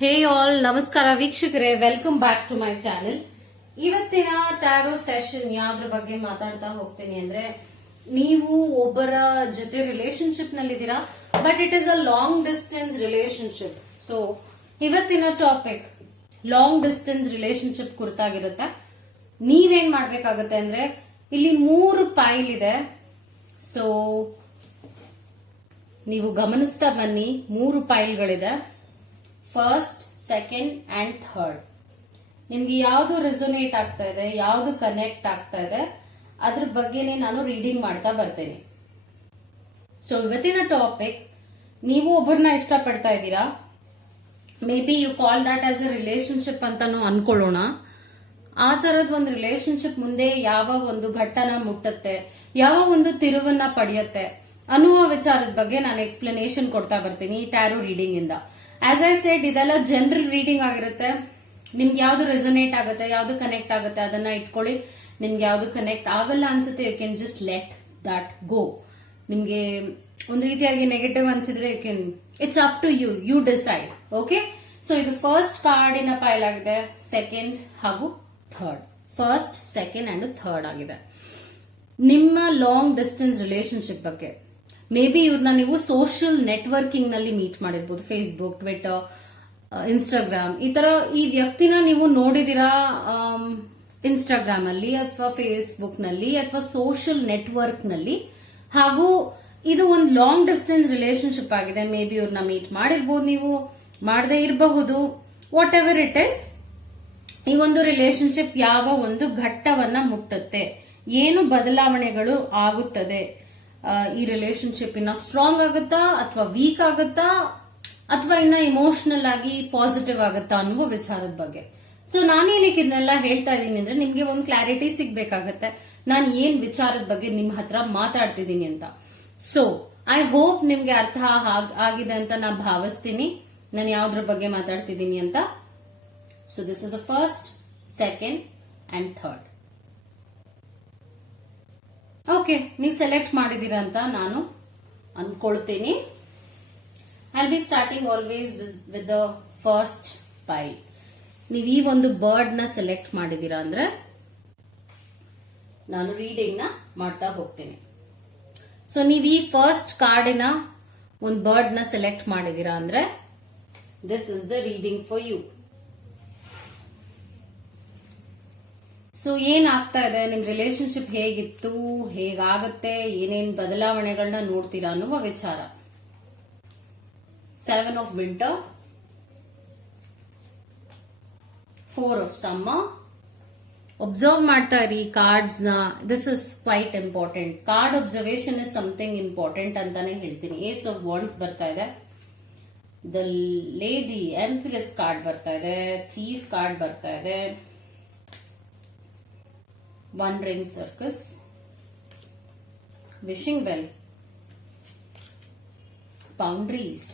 ಹೇ all ನಮಸ್ಕಾರ ವೀಕ್ಷಕರೇ, welcome back to my channel. ಇವತ್ತಿನ ಟ್ಯಾರೋ ಸೆಷನ್ ಯಾವ್ದ್ರ ಬಗ್ಗೆ ಮಾತಾಡ್ತಾ ಹೋಗ್ತೀನಿ ಅಂದ್ರೆ, ನೀವು ಒಬ್ಬರ ಜೊತೆ ರಿಲೇಶನ್ಶಿಪ್ ನಲ್ಲಿದ್ದೀರಾ, but it is a long distance relationship. So ಇವತ್ತಿನ ಟಾಪಿಕ್ ಲಾಂಗ್ ಡಿಸ್ಟೆನ್ಸ್ ರಿಲೇಶನ್ಶಿಪ್ ಕುರಿತಾಗಿರುತ್ತೆ. ನೀವೇನ್ ಮಾಡ್ಬೇಕಾಗತ್ತೆ ಅಂದ್ರೆ, ಇಲ್ಲಿ 3 ಪೈಲ್ ಇದೆ. ಸೊ ನೀವು ಗಮನಿಸ್ತಾ ಬನ್ನಿ, 3 ಪೈಲ್ಗಳಿದೆ. First, second and third. ನಿಮ್ಗೆ ಯಾವ್ದು ರೆಸೊನೇಟ್ ಆಗ್ತಾ ಇದೆ, ಯಾವ್ದು ಕನೆಕ್ಟ್ ಆಗ್ತಾ ಇದೆ, ಅದ್ರ ಬಗ್ಗೆನೇ ನಾನು ರೀಡಿಂಗ್ ಮಾಡ್ತಾ ಬರ್ತೇನೆ. ಸೊ ಇವತ್ತಿನ ಟಾಪಿಕ್, ನೀವು ಒಬ್ಬರನ್ನ ಇಷ್ಟಪಡ್ತಾ ಇದ್ದೀರಾ, maybe you call that as a relationship ಅಂತಾನು ಅನ್ಕೊಳ್ಳೋಣ. ಆ ತರದ ಒಂದು ರಿಲೇಶನ್ಶಿಪ್ ಮುಂದೆ ಯಾವ ಒಂದು ಘಟ್ಟನ ಮುಟ್ಟತ್ತೆ, ಯಾವ ಒಂದು ತಿರುವನ್ನ ಪಡೆಯುತ್ತೆ ಅನ್ನುವ ವಿಚಾರದ ಬಗ್ಗೆ ನಾನು ಎಕ್ಸ್ಪ್ಲನೇಷನ್ ಕೊಡ್ತಾ ಬರ್ತೀನಿ ಟ್ಯಾರೋ ರೀಡಿಂಗ್ ಇಂದ. ಆಸ್ ಐ ಸೆಡ್, ಇದೆಲ್ಲ ಜನರಲ್ ರೀಡಿಂಗ್ ಆಗಿರುತ್ತೆ. ನಿಮ್ಗೆ ಯಾವ್ದು ರೆಸೊನೇಟ್ ಆಗುತ್ತೆ, ಯಾವ್ದು ಕನೆಕ್ಟ್ ಆಗುತ್ತೆ ಅದನ್ನ ಇಟ್ಕೊಳ್ಳಿ. ನಿಮ್ಗೆ ಯಾವ್ದು ಕನೆಕ್ಟ್ ಆಗಲ್ಲ ಅನ್ಸುತ್ತೆ, you can just let that go. ನಿಮ್ಗೆ ಒಂದ್ ರೀತಿಯಾಗಿ ನೆಗೆಟಿವ್ ಅನ್ಸಿದ್ರೆ it's up to you, you decide. Okay, so ಇದು ಫಸ್ಟ್ ಕಾರ್ಡಿನ ಪೈಲ್ ಆಗಿದೆ, ಸೆಕೆಂಡ್ ಹಾಗೂ third. First, second and third ಆಗಿದೆ. ನಿಮ್ಮ ಲಾಂಗ್ ಡಿಸ್ಟೆನ್ಸ್ ರಿಲೇಶನ್ಶಿಪ್ ಬಗ್ಗೆ ಮೇ ಬಿ ಇವ್ರನ್ನ ನೀವು ಸೋಷಿಯಲ್ ನೆಟ್ವರ್ಕಿಂಗ್ ನಲ್ಲಿ ಮೀಟ್ ಮಾಡಿರ್ಬೋದು. ಫೇಸ್ಬುಕ್, ಟ್ವಿಟರ್, ಇನ್ಸ್ಟಾಗ್ರಾಮ್, ಈ ತರ ಈ ವ್ಯಕ್ತಿನ ನೀವು ನೋಡಿದಿರಾ ಇನ್ಸ್ಟಾಗ್ರಾಮ್ ಅಲ್ಲಿ ಅಥವಾ ಫೇಸ್ಬುಕ್ ನಲ್ಲಿ ಅಥವಾ ಸೋಷಿಯಲ್ ನೆಟ್ವರ್ಕ್ ನಲ್ಲಿ. ಹಾಗೂ ಇದು ಒಂದು ಲಾಂಗ್ ಡಿಸ್ಟೆನ್ಸ್ ರಿಲೇಶನ್ಶಿಪ್ ಆಗಿದೆ. ಮೇ ಬಿ ಇವ್ರನ್ನ ಮೀಟ್ ಮಾಡಿರ್ಬೋದು, ನೀವು ಮಾಡದೇ ಇರಬಹುದು. ವಾಟ್ ಎವರ್ ಇಟ್ ಇಸ್, ಈ ಒಂದು ರಿಲೇಶನ್ಶಿಪ್ ಯಾವ ಒಂದು ಘಟ್ಟವನ್ನ ಮುಟ್ಟುತ್ತೆ, ಏನು ಬದಲಾವಣೆಗಳು ಆಗುತ್ತದೆ, ಈ ರಿಲೇಶನ್ಶಿಪ್ ಇನ್ನ ಸ್ಟ್ರಾಂಗ್ ಆಗುತ್ತಾ ಅಥವಾ ವೀಕ್ ಆಗುತ್ತಾ ಅಥವಾ ಇನ್ನ ಇಮೋಷನಲ್ ಆಗಿ ಪಾಸಿಟಿವ್ ಆಗುತ್ತಾ ಅನ್ನುವ ವಿಚಾರದ ಬಗ್ಗೆ. ಸೊ ನಾನೇನಕ್ಕೆ ಇದನ್ನೆಲ್ಲ ಹೇಳ್ತಾ ಇದ್ದೀನಿ ಅಂದ್ರೆ, ನಿಮ್ಗೆ ಒಂದು ಕ್ಲಾರಿಟಿ ಸಿಗ್ಬೇಕಾಗತ್ತೆ ನಾನು ಏನ್ ವಿಚಾರದ ಬಗ್ಗೆ ನಿಮ್ ಹತ್ರ ಮಾತಾಡ್ತಿದ್ದೀನಿ ಅಂತ. ಸೊ ಐ ಹೋಪ್ ನಿಮ್ಗೆ ಅರ್ಥ ಆಗಿದೆ ಅಂತ ನಾ ಭಾವಿಸ್ತೀನಿ ನಾನು ಯಾವ್ದ್ರ ಬಗ್ಗೆ ಮಾತಾಡ್ತಿದ್ದೀನಿ ಅಂತ. So this is the first, second and third. Okay, ನೀವು ಸೆಲೆಕ್ಟ್ ಮಾಡಿದೀರಾ ಅಂತ ನಾನು ಅನ್ಕೊಳ್ತೀನಿ. I'll be starting always with the first pile. ನೀವು ಈ ಒಂದು ಬರ್ಡ್ ನ ಸೆಲೆಕ್ಟ್ ಮಾಡಿದೀರಾ ಅಂದ್ರೆ ನಾನು ರೀಡಿಂಗ್ ನ ಮಾಡ್ತಾ ಹೋಗ್ತೀನಿ. ಸೊ ನೀವು ಈ ಫಸ್ಟ್ ಕಾರ್ಡಿನ ಒಂದು ಬರ್ಡ್ ನ ಸೆಲೆಕ್ಟ್ ಮಾಡಿದೀರಾ ಅಂದ್ರೆ this is the reading for you. So ಏನಾಗ್ತಾ ಇದೆ, ನಿಮ್ ರಿಲೇಶನ್ಶಿಪ್ ಹೇಗಿತ್ತು, ಹೇಗಾಗತ್ತೆ, ಏನೇನ್ ಬದಲಾವಣೆಗಳನ್ನ ನೋಡ್ತೀರಾ ಅನ್ನುವ ವಿಚಾರ. 7 of winter, 4 of summer. Observe ಮಾಡ್ತಾ ಇರಿ ಕಾರ್ಡ್ಸ್ ನ. This is quite important. Card observation is something important ಅಂತಾನೆ ಹೇಳ್ತೀನಿ. ಏಸ್ ಆಫ್ ವಾಂಡ್ಸ್ ಬರ್ತಾ ಇದೆ, ದ ಲೇಡಿ ಎಂಪ್ರೆಸ್ ಕಾರ್ಡ್ ಬರ್ತಾ ಇದೆ, ಥೀಫ್ ಕಾರ್ಡ್ ಬರ್ತಾ ಇದೆ, One ring circus, wishing well, boundaries,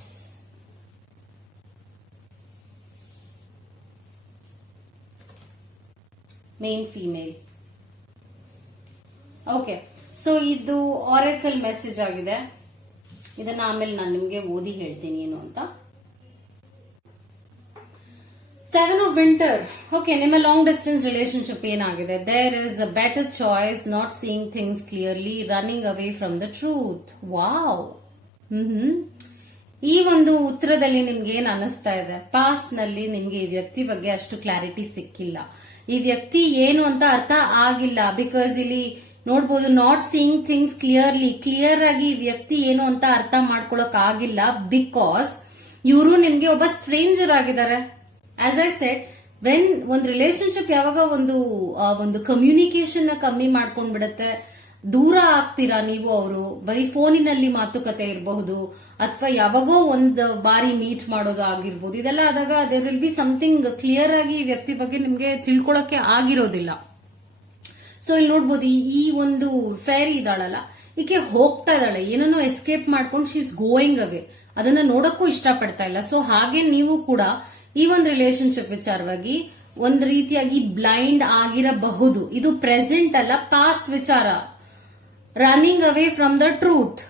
main female. Okay, so ಇದು ಆರೆಕಲ್ ಮೆಸೇಜ್ ಆಗಿದೆ. ಇದನ್ನ ಆಮೇಲೆ ನಾನು ನಿಮ್ಗೆ ಓದಿ ಹೇಳ್ತೀನಿ ಏನು ಅಂತ. 7 ಆಫ್ ವಿಂಟರ್. ಓಕೆ, ನಿಮ್ಮ ಲಾಂಗ್ ಡಿಸ್ಟೆನ್ಸ್ ರಿಲೇಶನ್ಶಿಪ್ ಏನಾಗಿದೆ? There is a better choice, not seeing things clearly, running away from the truth. Wow. ಈ ಒಂದು ಉತ್ತರದಲ್ಲಿ ನಿಮ್ಗೆ ಏನ್ ಅನಿಸ್ತಾ ಇದೆ? ಪಾಸ್ಟ್ ನಲ್ಲಿ ನಿಮ್ಗೆ ಈ ವ್ಯಕ್ತಿ ಬಗ್ಗೆ ಅಷ್ಟು ಕ್ಲಾರಿಟಿ ಸಿಕ್ಕಿಲ್ಲ, ಈ ವ್ಯಕ್ತಿ ಏನು ಅಂತ ಅರ್ಥ ಆಗಿಲ್ಲ. ಬಿಕಾಸ್ ಇಲ್ಲಿ ನೋಡ್ಬೋದು, not seeing things clearly, clear ಆಗಿ ಈ ವ್ಯಕ್ತಿ ಏನು ಅಂತ ಅರ್ಥ ಮಾಡ್ಕೊಳಕ್ ಆಗಿಲ್ಲ. ಬಿಕಾಸ್ ಇವರು ನಿಮ್ಗೆ ಒಬ್ಬ ಸ್ಟ್ರೇಂಜರ್ ಆಗಿದ್ದಾರೆ. ಆಸ್ ಐ ಸೆಡ್, ವೆನ್ ಒಂದು ರಿಲೇಶನ್ಶಿಪ್ ಯಾವಾಗ ಒಂದು ಕಮ್ಯುನಿಕೇಶನ್ ಕಮ್ಮಿ ಮಾಡ್ಕೊಂಡ್ಬಿಡತ್ತೆ, ದೂರ ಆಗ್ತೀರಾ ನೀವು, ಅವರು ಬರೀ ಫೋನಿನಲ್ಲಿ ಮಾತುಕತೆ ಇರಬಹುದು ಅಥವಾ ಯಾವಾಗೋ ಒಂದು ಬಾರಿ ಮೀಟ್ ಮಾಡೋದು ಆಗಿರ್ಬೋದು. ಇದೆಲ್ಲ ಆದಾಗ there will be something clear ಆಗಿ ಈ ವ್ಯಕ್ತಿ ಬಗ್ಗೆ ನಿಮ್ಗೆ ತಿಳ್ಕೊಳಕ್ಕೆ ಆಗಿರೋದಿಲ್ಲ. ಸೊ ಇಲ್ಲಿ ನೋಡ್ಬೋದು, ಈ ಒಂದು ಫೇರಿ ಇದ್ದಾಳಲ್ಲ, ಈಕೆ ಹೋಗ್ತಾ ಇದ್ದಾಳೆ, ಏನನ್ನೋ ಎಸ್ಕೇಪ್ ಮಾಡ್ಕೊಂಡು ಶಿ ಇಸ್ ಗೋಯಿಂಗ್ ಅವೇ. ಅದನ್ನ ನೋಡಕ್ಕೂ ಇಷ್ಟಪಡ್ತಾ ಇಲ್ಲ. ಸೊ ಹಾಗೆ ನೀವು ಕೂಡ ಈ ಒಂದು ರಿಲೇಶನ್ಶಿಪ್ ವಿಚಾರವಾಗಿ ಒಂದ್ ರೀತಿಯಾಗಿ ಬ್ಲೈಂಡ್ ಆಗಿರಬಹುದು. ಇದು ಪ್ರೆಸೆಂಟ್ ಅಲ್ಲ, ಪಾಸ್ಟ್ ವಿಚಾರ. Running away from the truth.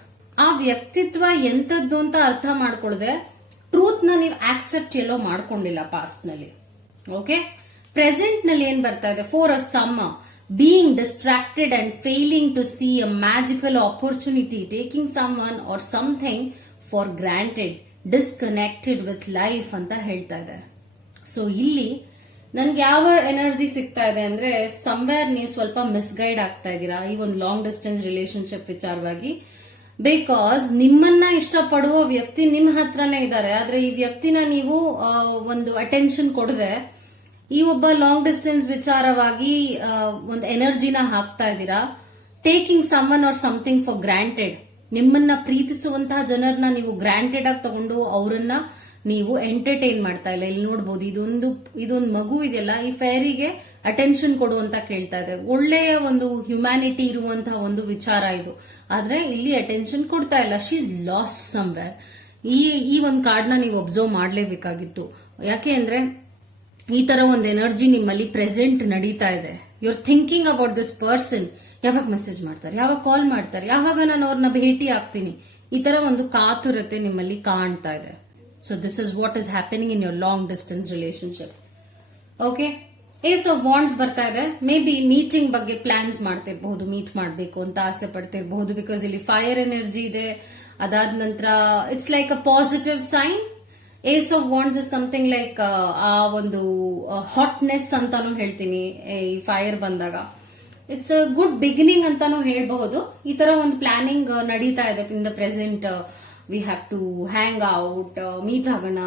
ಆ ವ್ಯಕ್ತಿತ್ವ ಎಂತದ್ದು ಅಂತ ಅರ್ಥ ಮಾಡ್ಕೊಳ್ಳದೆ ಟ್ರೂತ್ ನ ನೀವು ಆಕ್ಸೆಪ್ಟ್ ಎಲ್ಲೋ ಮಾಡ್ಕೊಂಡಿಲ್ಲ ಪಾಸ್ಟ್ ನಲ್ಲಿ. ಓಕೆ, ಪ್ರೆಸೆಂಟ್ ನಲ್ಲಿ ಏನ್ ಬರ್ತಾ ಇದೆ, 4 of Sum, being distracted and failing to see a magical opportunity, taking someone or something for granted, disconnected with life ಅಂತ ಹೇಳ್ತಾ ಇದೆ. ಸೊ ಇಲ್ಲಿ ನನ್ಗೆ ಯಾವ ಎನರ್ಜಿ ಸಿಗ್ತಾ ಇದೆ ಅಂದ್ರೆ, ಸಮ್ವೇರ್ ನೀವು ಸ್ವಲ್ಪ ಮಿಸ್ಗೈಡ್ ಆಗ್ತಾ ಇದ್ದೀರಾ ಈ ಒಂದು ಲಾಂಗ್ ಡಿಸ್ಟೆನ್ಸ್ ರಿಲೇಶನ್ಶಿಪ್ ವಿಚಾರವಾಗಿ. ಬಿಕಾಸ್ ನಿಮ್ಮನ್ನ ಇಷ್ಟಪಡುವ ವ್ಯಕ್ತಿ ನಿಮ್ ಹತ್ರನೇ ಇದ್ದಾರೆ, ಆದ್ರೆ ಈ ವ್ಯಕ್ತಿನ ನೀವು ಒಂದು ಅಟೆನ್ಷನ್ ಕೊಡದೆ ಈ ಒಬ್ಬ ಲಾಂಗ್ ಡಿಸ್ಟೆನ್ಸ್ ವಿಚಾರವಾಗಿ ಒಂದು ಎನರ್ಜಿನ ಹಾಕ್ತಾ ಇದ್ದೀರಾ. Taking someone or something for granted, ನಿಮ್ಮನ್ನ ಪ್ರೀತಿಸುವಂತಹ ಜನರನ್ನ ನೀವು ಗ್ರಾಂಟೆಡ್ ಆಗಿ ತಗೊಂಡು ಅವರನ್ನ ನೀವು ಎಂಟರ್ಟೈನ್ ಮಾಡ್ತಾ ಇಲ್ಲ. ಇಲ್ಲಿ ನೋಡಬಹುದು, ಇದೊಂದು ಮಗು ಇದೆಯಲ್ಲ, ಈ ಫೇರಿಗೆ ಅಟೆನ್ಷನ್ ಕೊಡು ಅಂತ ಕೇಳ್ತಾ ಇದೆ. ಒಳ್ಳೆಯ ಒಂದು ಹ್ಯುಮ್ಯಾನಿಟಿ ಇರುವಂತಹ ಒಂದು ವಿಚಾರ ಇದು, ಆದ್ರೆ ಇಲ್ಲಿ ಅಟೆನ್ಷನ್ ಕೊಡ್ತಾ ಇಲ್ಲ. She is last somewhere. ಈ ಒಂದು ಕಾರ್ಡ್ ನ ನೀವು ಅಬ್ಸರ್ವ್ ಮಾಡ್ಲೇಬೇಕಾಗಿತ್ತು. ಯಾಕೆ ಅಂದ್ರೆ ಈ ತರ ಒಂದು ಎನರ್ಜಿ ನಿಮ್ಮಲ್ಲಿ ಪ್ರೆಸೆಂಟ್ ನಡೀತಾ ಇದೆ. You are thinking about this person. ಯಾವಾಗ ಮೆಸೇಜ್ ಮಾಡ್ತಾರೆ, ಯಾವಾಗ ಕಾಲ್ ಮಾಡ್ತಾರೆ, ಯಾವಾಗ ನಾನು ಅವ್ರನ್ನ ಭೇಟಿ ಆಗ್ತೀನಿ, ಈ ತರ ಒಂದು ಕಾತುರತೆ ನಿಮ್ಮಲ್ಲಿ ಕಾಣ್ತಾ ಇದೆ. So this is what is happening in your long distance relationship. Okay, ace of wands ಬರ್ತಾ ಇದೆ. ಮೇ ಬಿ ಮೀಟಿಂಗ್ ಬಗ್ಗೆ ಪ್ಲಾನ್ಸ್ ಮಾಡ್ತಿರ್ಬಹುದು, ಮೀಟ್ ಮಾಡಬೇಕು ಅಂತ ಆಸೆ ಪಡ್ತಿರಬಹುದು. ಬಿಕಾಸ್ ಇಲ್ಲಿ ಫೈರ್ ಎನರ್ಜಿ ಇದೆ. ಅದಾದ ನಂತರ it's like a positive sign. Ace of wands is something like ಆ ಒಂದು ಹಾಟ್ನೆಸ್ ಅಂತಾನು ಹೇಳ್ತೀನಿ. ಈ ಫೈರ್ ಬಂದಾಗ ಇಟ್ಸ್ ಅ ಗುಡ್ ಬಿಗಿನಿಂಗ್ ಅಂತಾನು ಹೇಳ್ಬಹುದು. ಈ ತರ ಒಂದು ಪ್ಲಾನಿಂಗ್ ನಡೀತಾ ಇದೆ in the present. We have to hang out, meet ಆಗೋಣ,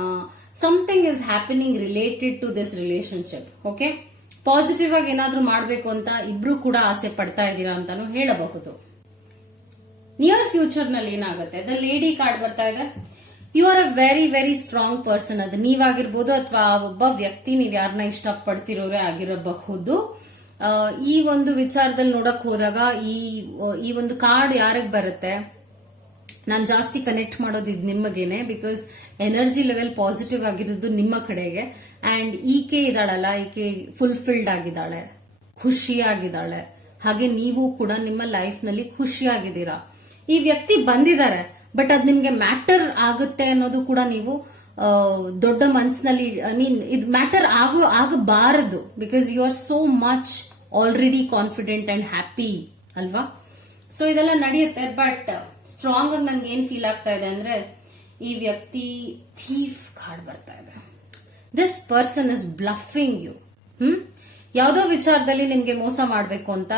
something is happening related to this relationship. Okay, positive ಆಗಿ ಏನಾದ್ರೂ ಮಾಡಬೇಕು ಅಂತ ಇಬ್ರು ಕೂಡ ಆಸೆ ಪಡ್ತಾ ಇದ್ದೀರಾ ಅಂತಾನು ಹೇಳಬಹುದು. ನಿಯರ್ ಫ್ಯೂಚರ್ ನಲ್ಲಿ ಏನಾಗುತ್ತೆ, ದ ಲೇಡಿ ಕಾರ್ಡ್ ಬರ್ತಾ ಇದೆ. You are a very very strong person. ಅದು ನೀವಾಗಿರ್ಬೋದು ಅಥವಾ ಒಬ್ಬ ವ್ಯಕ್ತಿ ನೀವ್ ಯಾರನ್ನ ಇಷ್ಟಪಡ್ತಿರೋರೇ ಆಗಿರಬಹುದು. ಈ ಒಂದು ವಿಚಾರದಲ್ಲಿ ನೋಡಕ್ ಹೋದಾಗ ಈ ಒಂದು ಕಾರ್ಡ್ ಯಾರಿಗೆ ಬರುತ್ತೆ, ನಾನು ಜಾಸ್ತಿ ಕನೆಕ್ಟ್ ಮಾಡೋದು ಇದು ನಿಮಗೇನೆ. ಬಿಕಾಸ್ ಎನರ್ಜಿ ಲೆವೆಲ್ ಪಾಸಿಟಿವ್ ಆಗಿರೋದು ನಿಮ್ಮ ಕಡೆಗೆ. ಅಂಡ್ ಈಕೆ ಇದ್ದಾಳಲ್ಲ, ಈಕೆ ಫುಲ್ಫಿಲ್ಡ್ ಆಗಿದ್ದಾಳೆ, ಖುಷಿಯಾಗಿದ್ದಾಳೆ. ಹಾಗೆ ನೀವು ಕೂಡ ನಿಮ್ಮ ಲೈಫ್ ನಲ್ಲಿ ಖುಷಿಯಾಗಿದ್ದೀರಾ. ಈ ವ್ಯಕ್ತಿ ಬಂದಿದ್ದಾರೆ, ಬಟ್ ಅದ್ ನಿಮ್ಗೆ ಮ್ಯಾಟರ್ ಆಗುತ್ತೆ ಅನ್ನೋದು ಕೂಡ ನೀವು ದೊಡ್ಡ ಮನಸ್ಸಿನಲ್ಲಿ ಇದು ಮ್ಯಾಟರ್ ಆಗಬಾರದು. Because you are so much already confident and happy ಅಲ್ವಾ. ಸೊ ಇದೆಲ್ಲ ನಡೆಯುತ್ತೆ. ಬಟ್ ಸ್ಟ್ರಾಂಗ್ ಆಗಿ ನನ್ಗೆ ಏನ್ ಫೀಲ್ ಆಗ್ತಾ ಇದೆ ಅಂದ್ರೆ, ಈ ವ್ಯಕ್ತಿ ಥೀಫ್ ಕಾರ್ಡ್ ಬರ್ತಾ ಇದೆ. This person is bluffing you. ಯಾವ್ದೋ ವಿಚಾರದಲ್ಲಿ ನಿಮ್ಗೆ ಮೋಸ ಮಾಡ್ಬೇಕು ಅಂತ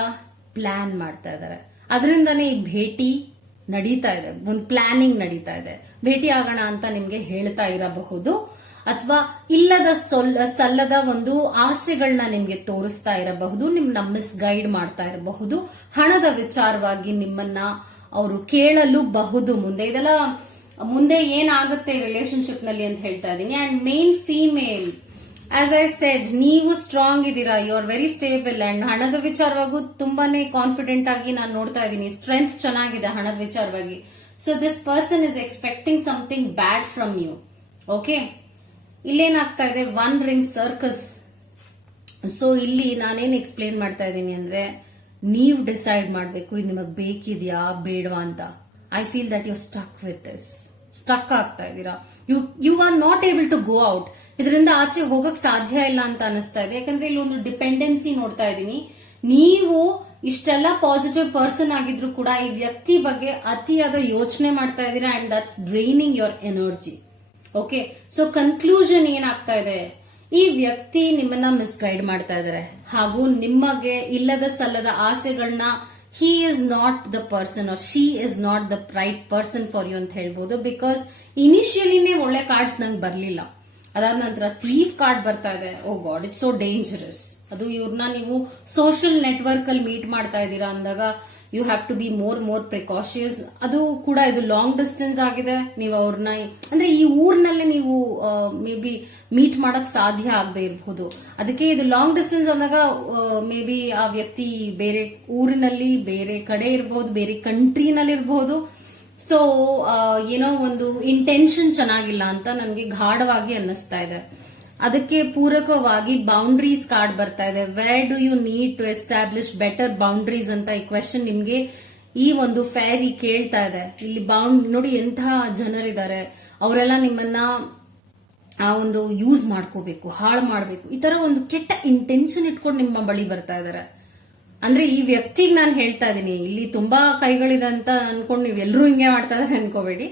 ಪ್ಲಾನ್ ಮಾಡ್ತಾ ಇದ್ದಾರೆ. ಅದರಿಂದಾನೇ ಈ ಭೇಟಿ ನಡೀತಾ ಇದೆ, ಒಂದು ಪ್ಲಾನಿಂಗ್ ನಡೀತಾ ಇದೆ. ಭೇಟಿ ಆಗೋಣ ಅಂತ ನಿಮ್ಗೆ ಹೇಳ್ತಾ ಇರಬಹುದು, ಅಥವಾ ಇಲ್ಲದ ಸಲ್ಲದ ಒಂದು ಆಸೆಗಳನ್ನ ನಿಮ್ಗೆ ತೋರಿಸ್ತಾ ಇರಬಹುದು, ನಿಮ್ನ ಮಿಸ್ಗೈಡ್ ಮಾಡ್ತಾ ಇರಬಹುದು. ಹಣದ ವಿಚಾರವಾಗಿ ನಿಮ್ಮನ್ನ ಅವರು ಕೇಳಲು ಬಹುದು ಮುಂದೆ. ಇದೆಲ್ಲ ಮುಂದೆ ಏನಾಗುತ್ತೆ ರಿಲೇಶನ್ಶಿಪ್ ನಲ್ಲಿ ಅಂತ ಹೇಳ್ತಾ ಇದ್ದೀನಿ. And main female, as I said, ನೀವು ಸ್ಟ್ರಾಂಗ್ ಇದ್ದೀರಾ, you are very stable. And ಹಣದ ವಿಚಾರವಾಗೂ ತುಂಬಾನೇ ಕಾನ್ಫಿಡೆಂಟ್ ಆಗಿ ನಾನು ನೋಡ್ತಾ ಇದ್ದೀನಿ. ಸ್ಟ್ರೆಂತ್ ಚೆನ್ನಾಗಿದೆ ಹಣದ ವಿಚಾರವಾಗಿ. So this person is expecting something bad from you. Okay, ಇಲ್ಲೇನಾಗ್ತಾ ಇದೆ, 1 ring ಸರ್ಕಸ್. ಸೊ ಇಲ್ಲಿ ನಾನೇನ್ ಎಕ್ಸ್ಪ್ಲೇನ್ ಮಾಡ್ತಾ ಇದ್ದೀನಿ ಅಂದ್ರೆ, ನೀವು ಡಿಸೈಡ್ ಮಾಡಬೇಕು ಇದು ನಿಮಗ್ ಬೇಕಿದ್ಯಾ ಬೇಡವಾ ಅಂತ. I feel that you stuck with this. Stuck ಆಗ್ತಾ ಇದ್ದೀರಾ. You are not able to go out. ಇದರಿಂದ ಆಚೆ ಹೋಗಕ್ ಸಾಧ್ಯ ಇಲ್ಲ ಅಂತ ಅನಿಸ್ತಾ ಇದೆ. ಯಾಕಂದ್ರೆ ಇಲ್ಲಿ ಒಂದು ಡಿಪೆಂಡೆನ್ಸಿ ನೋಡ್ತಾ ಇದ್ದೀನಿ. ನೀವು ಇಷ್ಟೆಲ್ಲ ಪಾಸಿಟಿವ್ ಪರ್ಸನ್ ಆಗಿದ್ರು ಕೂಡ ಈ ವ್ಯಕ್ತಿ ಬಗ್ಗೆ ಅತಿಯಾದ ಯೋಚನೆ ಮಾಡ್ತಾ ಇದ್ದೀರಾ. And that's draining your energy. Okay, so conclusion ಏನಾಗ್ತಾ ಇದೆ, ಈ ವ್ಯಕ್ತಿ ನಿಮ್ಮನ್ನ ಮಿಸ್ಗೈಡ್ ಮಾಡ್ತಾ ಇದ್ದಾರೆ, ಹಾಗೂ ನಿಮಗೆ ಇಲ್ಲದ ಸಲ್ಲದ ಆಸೆಗಳನ್ನ he is not the person or she is not the right person for you ಅಂತ ಹೇಳ್ಬೋದು. ಬಿಕಾಸ್ ಇನಿಷಿಯಲಿನೇ ಒಳ್ಳೆ ಕಾರ್ಡ್ಸ್ ನಂಗೆ ಬರ್ಲಿಲ್ಲ. ಅದಾದ ನಂತರ ಥೀಫ್ ಕಾರ್ಡ್ ಬರ್ತಾ ಇದೆ. ಓ ಗಾಡ್, ಇಟ್ಸ್ ಸೋ ಡೇಂಜರಸ್. ಅದು ಇವ್ರನ್ನ ನೀವು ಸೋಷಿಯಲ್ ನೆಟ್ವರ್ಕ್ ಅಲ್ಲಿ ಮೀಟ್ ಮಾಡ್ತಾ ಇದ್ದೀರಾ ಅಂದಾಗ you have to be more precautious. ಅದು ಕೂಡ ಇದು ಲಾಂಗ್ ಡಿಸ್ಟೆನ್ಸ್ ಆಗಿದೆ. ನೀವು ಅವ್ರನ್ನ ಅಂದ್ರೆ ಈ ಊರ್ನಲ್ಲೇ ನೀವು ಮೇ ಬಿ ಮೀಟ್ ಮಾಡಕ್ ಸಾಧ್ಯ ಆಗದೆ ಇರಬಹುದು. ಅದಕ್ಕೆ ಇದು ಲಾಂಗ್ ಡಿಸ್ಟೆನ್ಸ್ ಅಂದಾಗ ಮೇ ಬಿ ಆ ವ್ಯಕ್ತಿ ಬೇರೆ ಊರಿನಲ್ಲಿ, ಬೇರೆ ಕಡೆ ಇರಬಹುದು, ಬೇರೆ ಕಂಟ್ರಿನಲ್ಲಿ ಇರಬಹುದು. ಸೊ ಏನೋ ಒಂದು ಇಂಟೆನ್ಷನ್ ಚೆನ್ನಾಗಿಲ್ಲ ಅಂತ ನನಗೆ ಗಾಢವಾಗಿ ಅನ್ನಿಸ್ತಾ ಇದೆ. ಅದಕ್ಕೆ ಪೂರಕವಾಗಿ ಬೌಂಡ್ರೀಸ್ ಕಾರ್ಡ್ ಬರ್ತಾ ಇದೆ. Where do you need to establish better boundaries ಅಂತ ಈ ಕ್ವೆಶನ್ ನಿಮ್ಗೆ ಈ ಒಂದು ಫೇರಿ ಕೇಳ್ತಾ ಇದೆ. ಇಲ್ಲಿ ನೋಡಿ ಎಂತಹ ಜನರಿದ್ದಾರೆ, ಅವರೆಲ್ಲ ನಿಮ್ಮನ್ನ ಆ ಒಂದು ಯೂಸ್ ಮಾಡ್ಕೋಬೇಕು, ಹಾಳು ಮಾಡಬೇಕು, ಈ ತರ ಒಂದು ಕೆಟ್ಟ ಇಂಟೆನ್ಷನ್ ಇಟ್ಕೊಂಡು ನಿಮ್ಮ ಬಳಿ ಬರ್ತಾ ಇದಾರೆ. ಅಂದ್ರೆ ಈ ವ್ಯಕ್ತಿಗೆ ನಾನು ಹೇಳ್ತಾ ಇದೀನಿ, ಇಲ್ಲಿ ತುಂಬಾ ಕೈಗಳಿದೆ ಅಂತ ಅನ್ಕೊಂಡು ನೀವ್ ಎಲ್ರೂ ಹಿಂಗೆ ಮಾಡ್ತಾ ಇದಾರೆ ಅನ್ಕೋಬೇಡಿ.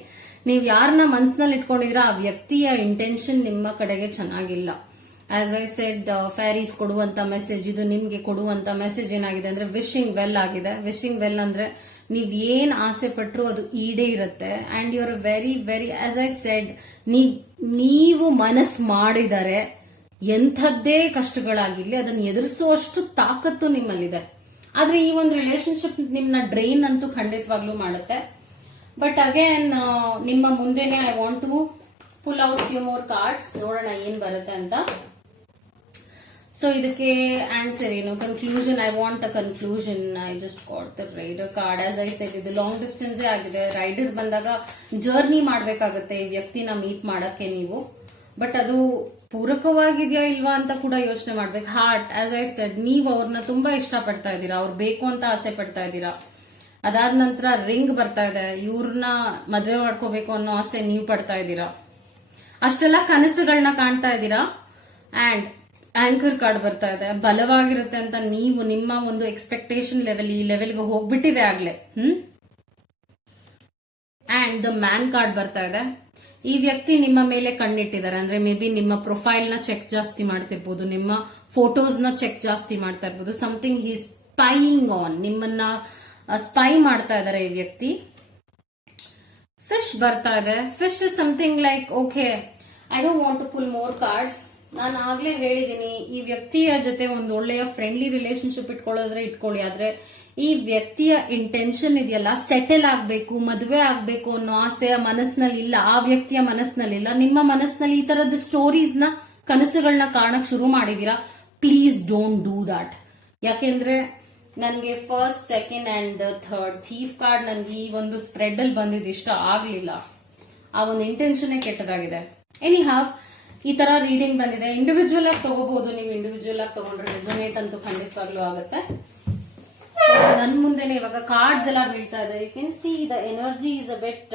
ನೀವ್ ಯಾರನ್ನ ಮನ್ಸಿನಲ್ಲಿ ಇಟ್ಕೊಂಡಿದ್ರ ಆ ವ್ಯಕ್ತಿಯ ಇಂಟೆನ್ಷನ್ ನಿಮ್ಮ ಕಡೆಗೆ ಚೆನ್ನಾಗಿಲ್ಲ. ಆಸ್ ಐ ಸೆಡ್, ಫ್ಯಾರೀಸ್ ಕೊಡುವಂತ ಮೆಸೇಜ್, ಇದು ನಿಮ್ಗೆ ಕೊಡುವಂತ ಮೆಸೇಜ್ ಏನಾಗಿದೆ ಅಂದ್ರೆ ವಿಶಿಂಗ್ ವೆಲ್ ಆಗಿದೆ. ವಿಶಿಂಗ್ ವೆಲ್ ಅಂದ್ರೆ ನೀವ್ ಏನ್ ಆಸೆ ಪಟ್ರು ಅದು ಈಡೇ ಇರುತ್ತೆ. And you are very very, as I said, ನೀವು ಮನಸ್ ಮಾಡಿದರೆ ಎಂಥದ್ದೇ ಕಷ್ಟಗಳಾಗಿರ್ಲಿ ಅದನ್ನ ಎದುರಿಸುವಷ್ಟು ತಾಕತ್ತು ನಿಮ್ಮಲ್ಲಿದೆ. ಆದ್ರೆ ಈ ಒಂದು ರಿಲೇಶನ್ಶಿಪ್ ನಿಮ್ನ ಡ್ರೈನ್ ಅಂತೂ ಖಂಡಿತವಾಗ್ಲೂ ಮಾಡುತ್ತೆ. ಬಟ್ ಅಗೇನ್ ನಿಮ್ಮ ಮುಂದೆನೆ I want to pull out few more cards, ನೋಡೋಣ ಏನ್ ಬರುತ್ತೆ ಅಂತ. ಸೊ ಇದಕ್ಕೆ ಆನ್ಸರ್ ಏನು? Conclusion. I want a conclusion. I just got the rider card. As I said, ಇದು ಲಾಂಗ್ ಡಿಸ್ಟೆನ್ಸ್ ಆಗಿದೆ. ರೈಡರ್ ಬಂದಾಗ ಜರ್ನಿ ಮಾಡ್ಬೇಕಾಗತ್ತೆ ಈ ವ್ಯಕ್ತಿನ ಮೀಟ್ ಮಾಡಕ್ಕೆ ನೀವು. ಬಟ್ ಅದು ಪೂರಕವಾಗಿದೆಯಾ ಇಲ್ವಾ ಅಂತ ಕೂಡ ಯೋಚನೆ ಮಾಡ್ಬೇಕು. ಹಾರ್ಟ್, ಆಸ್ ಐ ಸೆಡ್, ನೀವು ಅವ್ರನ್ನ ತುಂಬಾ ಇಷ್ಟ ಪಡ್ತಾ ಇದ್ದೀರಾ, ಅವ್ರು ಬೇಕು ಅಂತ ಆಸೆ ಪಡ್ತಾ ಇದ್ದೀರಾ. ಅದಾದ ನಂತರ ರಿಂಗ್ ಬರ್ತಾ ಇದೆ, ಇವ್ರನ್ನ ಮದುವೆ ಮಾಡ್ಕೋಬೇಕು ಅನ್ನೋ ಆಸೆ ನೀವು ಪಡ್ತಾ ಇದ್ದೀರಾ. ಅಷ್ಟೆಲ್ಲ ಕನಸುಗಳನ್ನ ಕಾಣ್ತಾ ಇದ್ದೀರಾ. ಅಂಡ್ ಆಂಕರ್ ಕಾರ್ಡ್ ಬರ್ತಾ ಇದೆ, ಬಲವಾಗಿರುತ್ತೆ ಅಂತ ನೀವು ನಿಮ್ಮ ಒಂದು ಎಕ್ಸ್ಪೆಕ್ಟೇಷನ್ ಲೆವೆಲ್ ಈ ಲೆವೆಲ್ಗೆ ಹೋಗ್ಬಿಟ್ಟಿದೆ ಆಗ್ಲೇ. ಅಂಡ್ ದ ಮ್ಯಾನ್ ಕಾರ್ಡ್ ಬರ್ತಾ ಇದೆ. ಈ ವ್ಯಕ್ತಿ ನಿಮ್ಮ ಮೇಲೆ ಕಣ್ಣಿಟ್ಟಿದ್ದಾರೆ. ಅಂದ್ರೆ ಮೇ ಬಿ ನಿಮ್ಮ ಪ್ರೊಫೈಲ್ ನ ಚೆಕ್ ಜಾಸ್ತಿ ಮಾಡ್ತಿರ್ಬೋದು, ನಿಮ್ಮ ಫೋಟೋಸ್ ನ ಚೆಕ್ ಜಾಸ್ತಿ ಮಾಡ್ತಾ ಇರ್ಬೋದು. ಸಮಥಿಂಗ್ ಹಿ ಸ್ಪೈಯಿಂಗ್ ಆನ್, ನಿಮ್ಮನ್ನ ಸ್ಪೈ ಮಾಡ್ತಾ ಇದಾರೆ ಈ ವ್ಯಕ್ತಿ. ಫಿಶ್ ಬರ್ತಾ ಇದೆ. Fish is something like, okay, I don't want to pull more cards. ನಾನು ಆಗ್ಲೇ ಹೇಳಿದೀನಿ, ಈ ವ್ಯಕ್ತಿಯ ಜೊತೆ ಒಂದು ಒಳ್ಳೆಯ ಫ್ರೆಂಡ್ಲಿ ರಿಲೇಶನ್ಶಿಪ್ ಇಟ್ಕೊಳ್ಳೋದ್ರೆ ಇಟ್ಕೊಳ್ಳಿ. ಆದ್ರೆ ಈ ವ್ಯಕ್ತಿಯ ಇಂಟೆನ್ಷನ್ ಇದೆಯಲ್ಲ, ಸೆಟಲ್ ಆಗ್ಬೇಕು, ಮದುವೆ ಆಗ್ಬೇಕು ಅನ್ನೋ ಆಸೆ ಮನಸ್ಸಿನಲ್ಲಿ ಇಲ್ಲ, ಆ ವ್ಯಕ್ತಿಯ ಮನಸ್ಸಿನಲ್ಲಿ ಇಲ್ಲ. ನಿಮ್ಮ ಮನಸ್ಸಿನಲ್ಲಿ ಈ ತರದ ಸ್ಟೋರೀಸ್ ನ, ಕನಸುಗಳನ್ನ ಕಾಣಕ್ ಶುರು ಮಾಡಿದೀರಾ. Please don't do that. ಯಾಕೆಂದ್ರೆ ನನ್ಗೆ first, second and third thief card ನನ್ಗೆ ಈ ಒಂದು ಸ್ಪ್ರೆಡ್ ಅಲ್ಲಿ ಬಂದಿದ್ದು ಇಷ್ಟ ಆಗ್ಲಿಲ್ಲ. ಆ ಒಂದು ಇಂಟೆನ್ಷನ್ ಕೆಟ್ಟದಾಗಿದೆ. ಎನಿ ಹಾವ್, ಈ ತರ ರೀಡಿಂಗ್ ಬಂದಿದೆ. ಇಂಡಿವಿಜುವಲ್ ಆಗಿ ತಗೋಬಹುದು, ನೀವು ಇಂಡಿವಿಜುವಲ್ ಆಗಿ ತಗೊಂಡ್ರೆ ರೆಸೊನೇಟ್ ಅಂತೂ ಖಂಡಿತವಾಗ್ಲೂ ಆಗುತ್ತೆ. ನನ್ ಮುಂದೆನೆ ಇವಾಗ ಕಾರ್ಡ್ಸ್ ಎಲ್ಲ ಬೀಳ್ತಾ ಇದೆ. You can see the energy is a bit